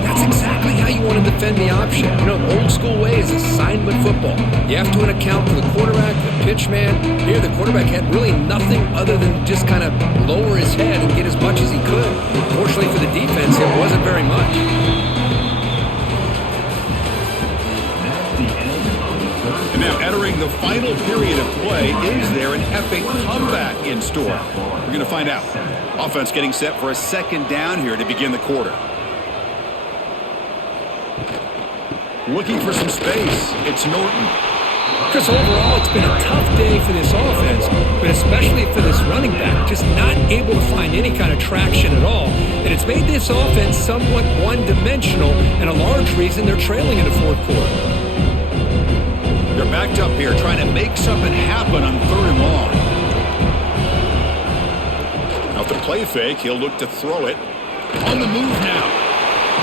That's exactly how you want to defend the option. You know, old school way is assignment football. You have to account for the quarterback, the pitch man. Here, the quarterback had really nothing other than just kind of lower his head and get as much as he could. Fortunately for the defense, it wasn't very much. And now entering the final period of play, is there an epic comeback in store? We're going to find out. Offense getting set for a second down here to begin the quarter. Looking for some space. It's Norton. Chris, overall, it's been a tough day for this offense, but especially for this running back, just not able to find any kind of traction at all. And it's made this offense somewhat one-dimensional, and a large reason they're trailing in the fourth quarter. They're backed up here trying to make something happen on 3rd and long. Off the play fake, he'll look to throw it. On the move now.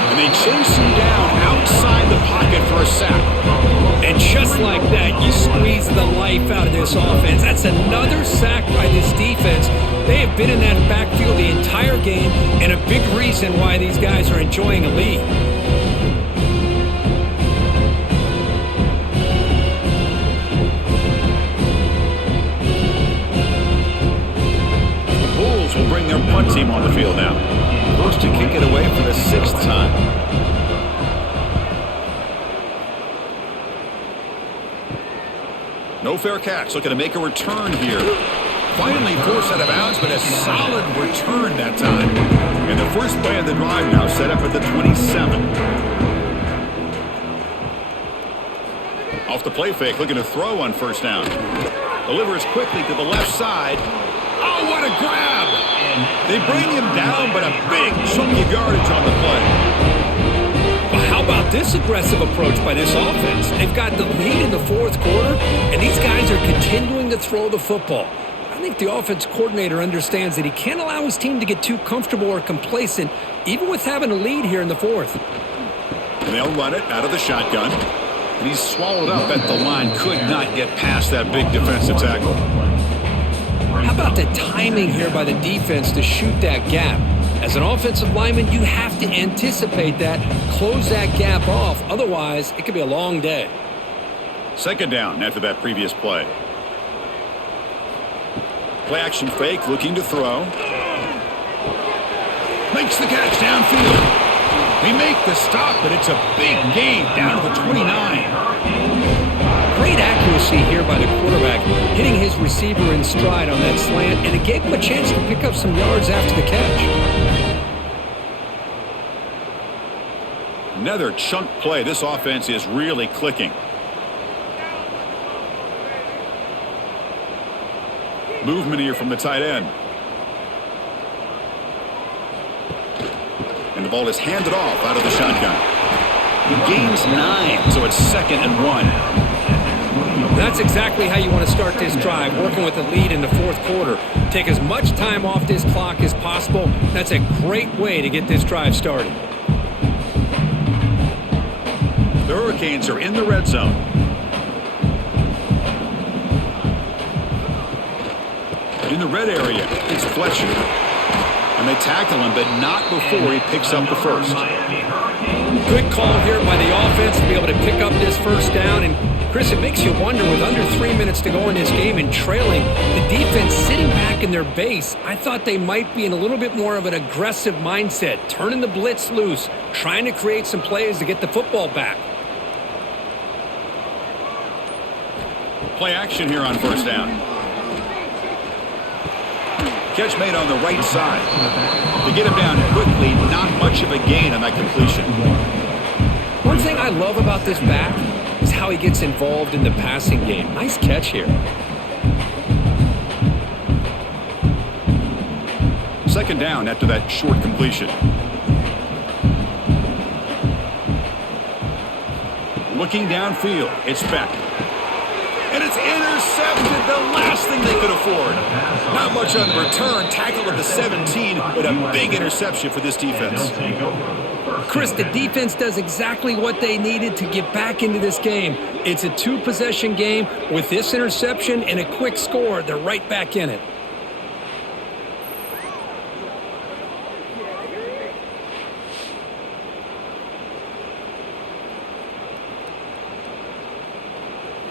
And they chase him down outside the pocket for a sack. And just like that, you squeeze the life out of this offense. That's another sack by this defense. They have been in that backfield the entire game, and a big reason why these guys are enjoying a lead. The Bulls will bring their punt team on the field now. Forced to kick it away for the 6th time. No fair catch, looking to make a return here. Finally forced out of bounds, but a solid return that time. And the first play of the drive now set up at the 27. Off the play fake, looking to throw on first down. Delivers quickly to the left side. Oh, what a grab! They bring him down, but a big chunk of yardage on the play. Well, how about this aggressive approach by this offense? They've got the lead in the 4th quarter, and these guys are continuing to throw the football. I think the offense coordinator understands that he can't allow his team to get too comfortable or complacent, even with having a lead here in the 4th. And they'll run it out of the shotgun. And he's swallowed up at the line. Could not get past that big defensive tackle. How about the timing here by the defense to shoot that gap? As an offensive lineman, you have to anticipate that, close that gap off. Otherwise, it could be a long day. 2nd down after that previous play. Play action fake, looking to throw. Makes the catch downfield. They make the stop, but it's a big gain down to the 29. Great accuracy here by the quarterback, hitting his receiver in stride on that slant, and it gave him a chance to pick up some yards after the catch. Another chunk play. This offense is really clicking. Movement here from the tight end. And the ball is handed off out of the shotgun. He gains 9, so it's 2nd and 1. That's exactly how you want to start this drive, working with the lead in the 4th quarter. Take as much time off this clock as possible. That's a great way to get this drive started. The Hurricanes are in the red zone. In the red area, it's Fletcher. And they tackle him, but not before he picks up the first. Good call here by the offense to be able to pick up this first down. And, Chris, it makes you wonder, with under 3 minutes to go in this game and trailing, the defense sitting back in their base, I thought they might be in a little bit more of an aggressive mindset, turning the blitz loose, trying to create some plays to get the football back. Play action here on first down. Catch made on the right side. To get him down quickly, not much of a gain on that completion. One thing I love about this back is how he gets involved in the passing game. Nice catch here. 2nd down after that short completion. Looking downfield, it's Beck. And it's intercepted, the last thing they could afford. Not much on the return, tackle at the 17, but a big interception for this defense. Chris, the defense does exactly what they needed to get back into this game. It's a 2-possession game. With this interception and a quick score, they're right back in it.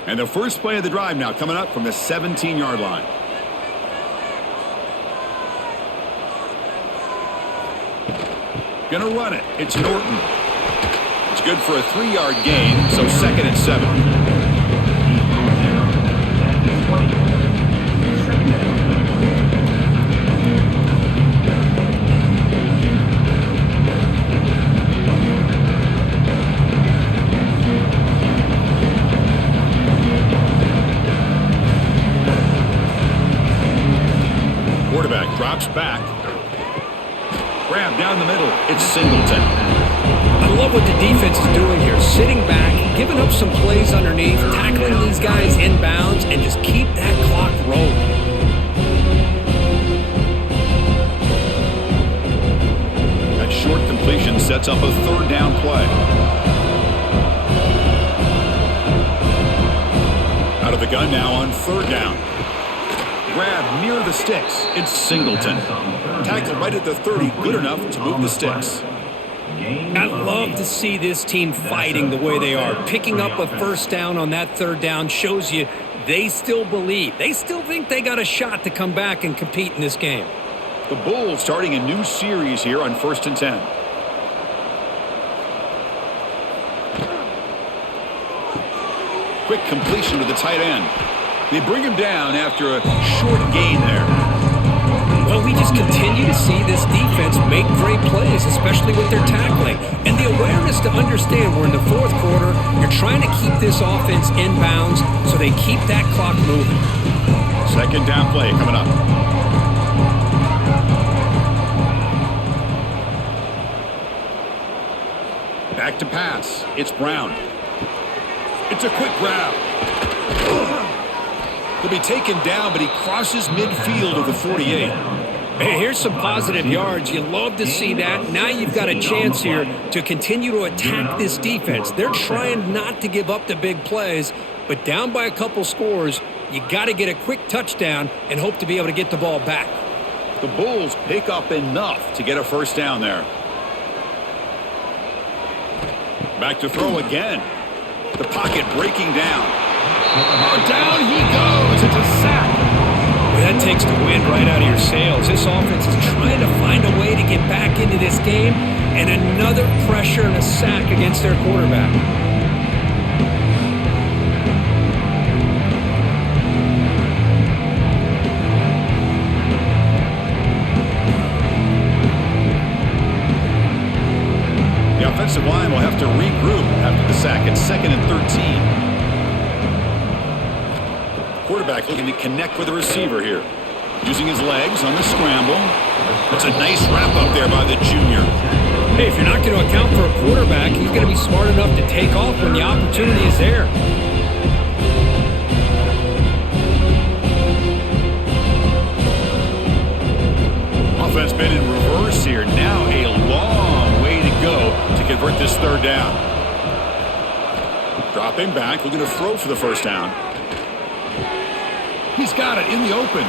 And the first play of the drive now coming up from the 17-yard line. Gonna run it. It's Norton. It's good for a 3-yard gain, so 2nd and 7. Quarterback drops back. Grab down the middle. It's Singleton. I love what the defense is doing here. Sitting back, giving up some plays underneath, tackling these guys inbounds, and just keep that clock rolling. That short completion sets up a third down play. Out of the gun now on third down. Grab near the sticks. It's Singleton. Tackle right at the 30. Good enough to move the sticks. I love to see this team fighting the way they are. Picking up a first down on that third down shows you they still believe. They still think they got a shot to come back and compete in this game. The Bulls starting a new series here on 1st and 10. Quick completion to the tight end. They bring him down after a short gain there. Well, we just continue to see this defense make great plays, especially with their tackling. And the awareness to understand we're in the fourth quarter, you're trying to keep this offense in bounds so they keep that clock moving. Second down play coming up. Back to pass. It's Brown. It's a quick grab. He'll be taken down, but he crosses midfield of the 48. Hey, here's some positive yards. You love to see that. Now you've got a chance here to continue to attack this defense. They're trying not to give up the big plays, but down by a couple scores, you got to get a quick touchdown and hope to be able to get the ball back. The Bulls pick up enough to get a first down there. Back to throw again. The pocket breaking down. Oh, down he goes. It's a sack. Well, that takes the wind right out of your sails. This offense is trying to find a way to get back into this game, and another pressure and a sack against their quarterback. The offensive line will have to regroup after the sack. It's 2nd and 13. Quarterback looking to connect with the receiver here. Using his legs on the scramble. That's a nice wrap up there by the junior. Hey, if you're not going to account for a quarterback, he's going to be smart enough to take off when the opportunity is there. Offense been in reverse here. Now a long way to go to convert this third down. Dropping back, looking to throw for the first down. He's got it in the open.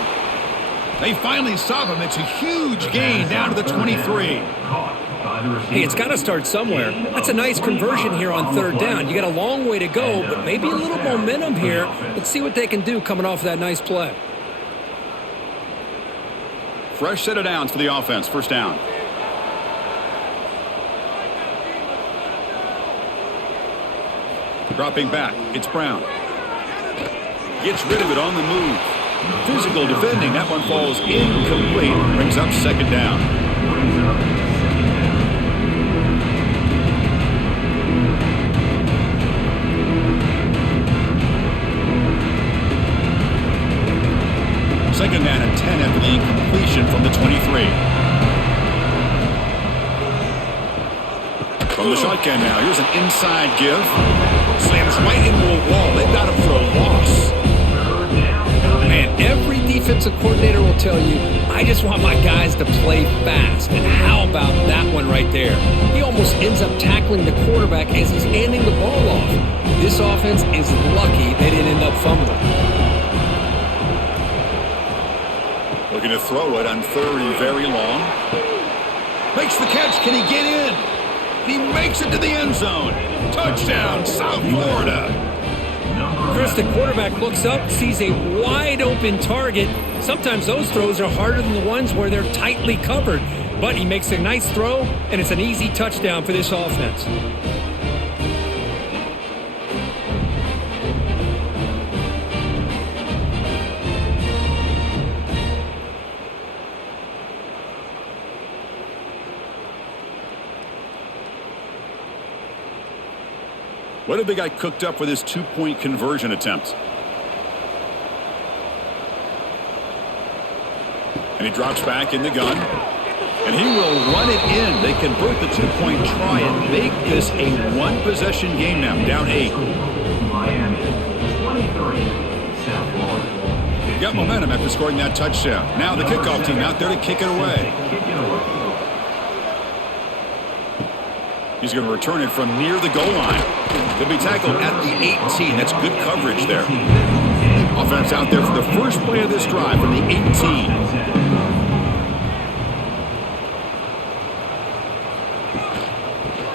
They finally stop him. It's a huge gain down to the 23. Hey, it's got to start somewhere. That's a nice conversion here on third down. You got a long way to go, but maybe a little momentum here. Let's see what they can do coming off of that nice play. Fresh set of downs for the offense. First down. Dropping back. It's Brown. Gets rid of it on the move. Physical defending. That one falls incomplete. Brings up second down. Second down and 10 after the incompletion from the 23. From the shotgun now. Here's an inside give. Slams right into a wall. They've got him for a loss. Man, every defensive coordinator will tell you, I just want my guys to play fast. And how about that one right there? He almost ends up tackling the quarterback as he's handing the ball off. This offense is lucky they didn't end up fumbling. Looking to throw it on third and very long. Makes the catch. Can he get in? He makes it to the end zone. Touchdown, South Florida. First, the quarterback looks up, sees a wide-open target. Sometimes those throws are harder than the ones where they're tightly covered. But he makes a nice throw, and it's an easy touchdown for this offense. What have they got cooked up for this two-point conversion attempt? And he drops back in the gun. And he will run it in. They convert the two-point try and make this a one-possession game now. Down 8. They've got momentum after scoring that touchdown. Now the kickoff team out there to kick it away. He's going to return it from near the goal line. He'll be tackled at the 18. That's good coverage there. Offense out there for the first play of this drive from the 18.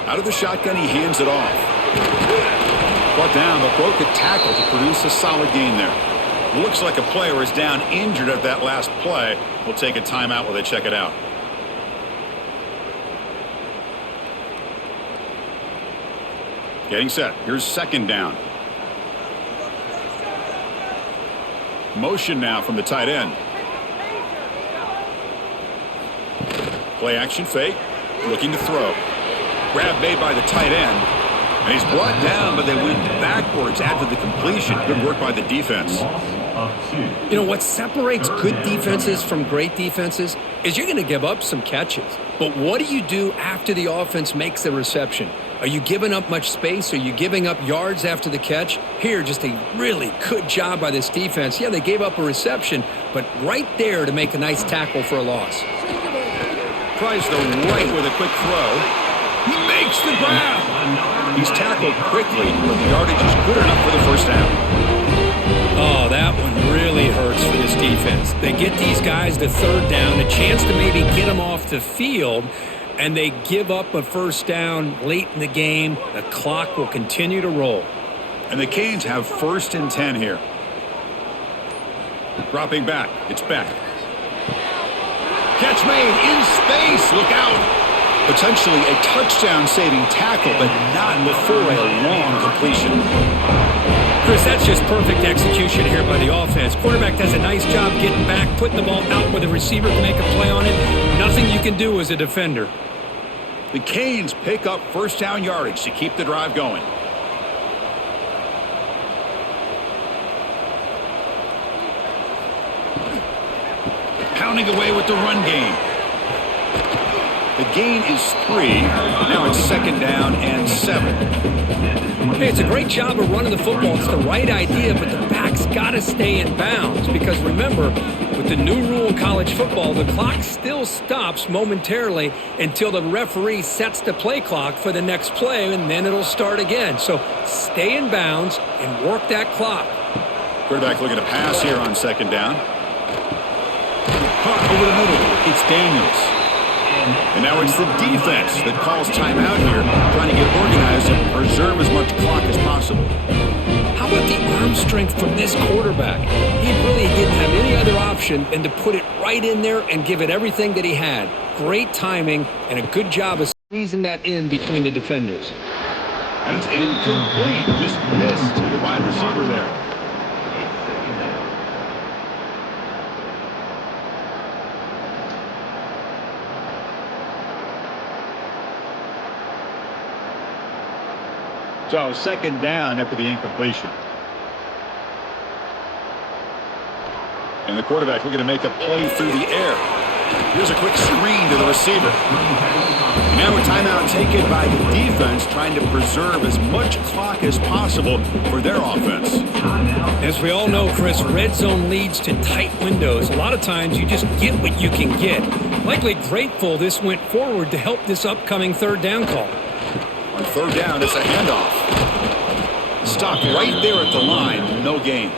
Out of the shotgun, he hands it off. Brought down, but broke a tackle to produce a solid gain there. Looks like a player is down injured at that last play. We'll take a timeout while they check it out. Getting set. Here's second down. Motion now from the tight end. Play action fake. Looking to throw. Grab made by the tight end. And he's brought down, but they went backwards after the completion. Good work by the defense. You know, what separates good defenses from great defenses is you're going to give up some catches. But what do you do after the offense makes the reception? Are you giving up much space? Are you giving up yards after the catch? Here, just a really good job by this defense. Yeah, they gave up a reception, but right there to make a nice tackle for a loss. Tries the right with a quick throw. He makes the grab. He's tackled quickly, but the yardage is good enough for the first down. Oh, that one really hurts for this defense. They get these guys to third down, a chance to maybe get them off the field, and they give up a first down late in the game. The clock will continue to roll. And the Canes have 1st and 10 here. Dropping back. It's Beck. Catch made in space. Look out. Potentially a touchdown-saving tackle, but not before a long completion. Chris, that's just perfect execution here by the offense. Quarterback does a nice job getting back, putting the ball out where the receiver can make a play on it. Nothing you can do as a defender. The Canes pick up first down yardage to keep the drive going. Pounding away with the run game. The gain is 3. Now it's 2nd down and 7. Hey, it's a great job of running the football. It's the right idea, but the back's got to stay in bounds because remember, with the new rule in college football, the clock still stops momentarily until the referee sets the play clock for the next play, and then it'll start again. So stay in bounds and work that clock. Quarterback looking to pass here on 2nd down. Caught over the middle. It's Daniels. And now it's the defense that calls timeout here, trying to get organized and preserve as much clock as possible. How about the arm strength from this quarterback? He really didn't have any other option than to put it right in there and give it everything that he had. Great timing and a good job of squeezing that in between the defenders. And it's incomplete. Just missed the wide receiver there. So 2nd down after the incompletion. And the quarterback looking to make a play through the air. Here's a quick screen to the receiver. And now a timeout taken by the defense, trying to preserve as much clock as possible for their offense. As we all know, Chris, red zone leads to tight windows. A lot of times you just get what you can get. Likely grateful this went forward to help this upcoming 3rd down call. On 3rd down, it's a handoff. Stopped right there at the line, no gain.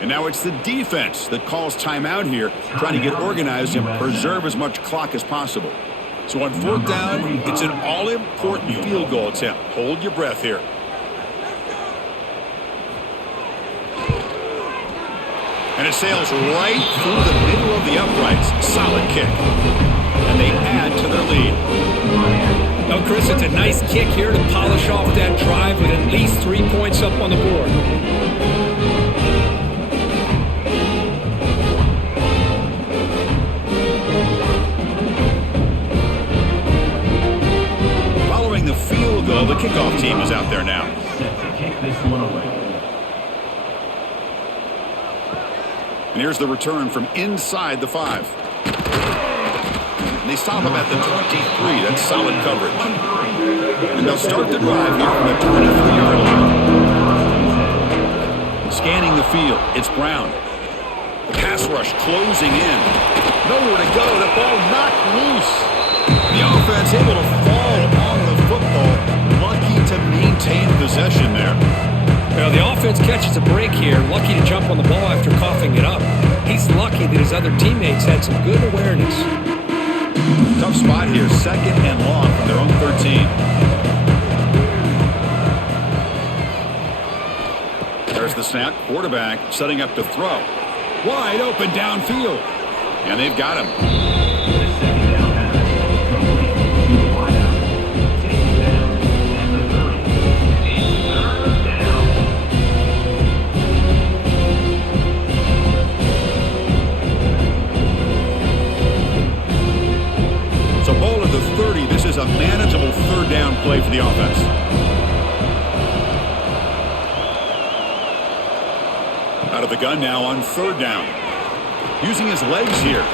And now it's the defense that calls timeout here, trying to get organized and preserve as much clock as possible. So on 4th down, it's an all-important field goal attempt. Hold your breath here. And it sails right through the middle of the uprights. Solid kick. And they add to their lead. Well, Chris, it's a nice kick here to polish off that drive with at least 3 points up on the board. Following the field goal, the kickoff team is out there now. And here's the return from inside the 5. And they stop him at the 23. That's solid coverage. And they'll start the drive here from the 23-yard line. Scanning the field, it's Brown. The pass rush closing in. Nowhere to go. The ball knocked loose. The offense able to fall on the retain possession there. Well, the offense catches a break here. Lucky to jump on the ball after coughing it up. He's lucky that his other teammates had some good awareness. Tough spot here, 2nd and long from their own 13. There's the snap. Quarterback setting up to throw. Wide open downfield. And they've got him. So ball at the 30. This is a manageable 3rd down play for the offense. Out of the gun now on 3rd down. Using his legs here.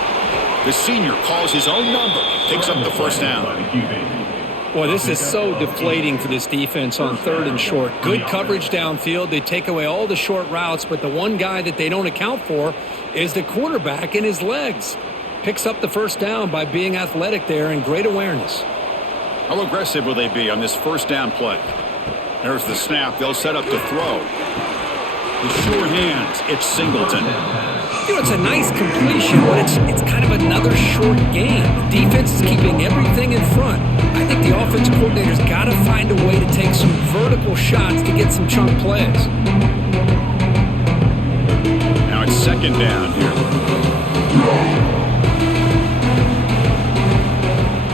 The senior calls his own number. Picks up the 1st down. Boy, this is so deflating for this defense on 3rd and short. Good coverage downfield. They take away all the short routes, but the one guy that they don't account for is the quarterback and his legs. Picks up the 1st down by being athletic there and great awareness. How aggressive will they be on this 1st down play? There's the snap. They'll set up to throw. With sure hands, it's Singleton. You know, it's a nice completion, but it's kind of another short game. The defense is keeping everything in front. I think the offensive coordinator's got to find a way to take some vertical shots to get some chunk plays. Now it's 2nd down here.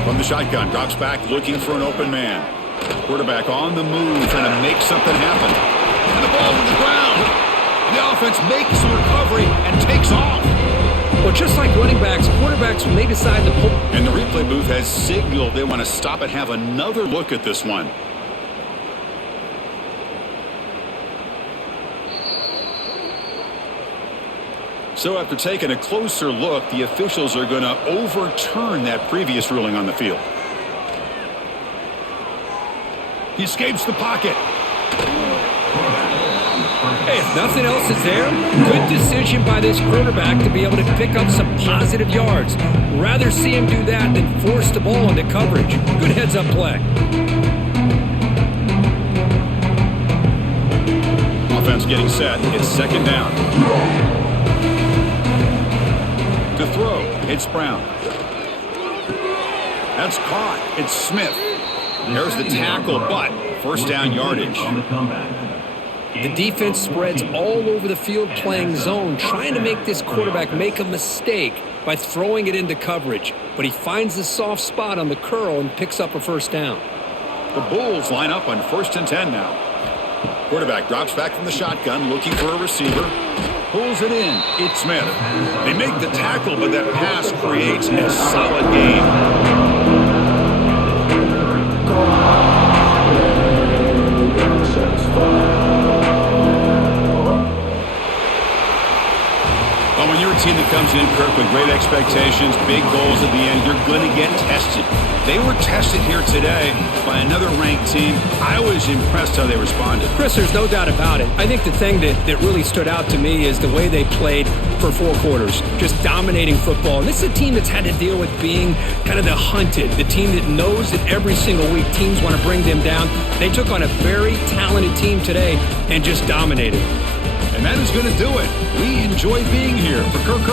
From the shotgun, drops back, looking for an open man. Quarterback on the move, trying to make something happen. And the ball on the ground. The offense makes the recovery and takes off. Well, just like running backs, quarterbacks, when they decide to pull. And the replay booth has signaled they want to stop and have another look at this one. So after taking a closer look, the officials are going to overturn that previous ruling on the field. He escapes the pocket. Hey, if nothing else is there, good decision by this quarterback to be able to pick up some positive yards. Rather see him do that than force the ball into coverage. Good heads-up play. Offense getting set. It's 2nd down. To throw, it's Brown. That's caught. It's Smith. There's the tackle, but 1st down yardage. The defense spreads all over the field playing zone, trying to make this quarterback make a mistake by throwing it into coverage. But he finds the soft spot on the curl and picks up a 1st down. The Bulls line up on 1st and 10 now. Quarterback drops back from the shotgun, looking for a receiver. Pulls it in. It's Smith. They make the tackle, but that pass creates a solid gain. Well, when you're a team that comes in, Kirk, with great expectations, big goals at the end, you're going to get tested. They were tested here today by another ranked team. I was impressed how they responded. Chris, there's no doubt about it. I think the thing that really stood out to me is the way they played for 4 quarters, just dominating football. And this is a team that's had to deal with being kind of the hunted, the team that knows that every single week teams want to bring them down. They took on a very talented team today and just dominated. And that is going to do it. We enjoy being here. For Kirk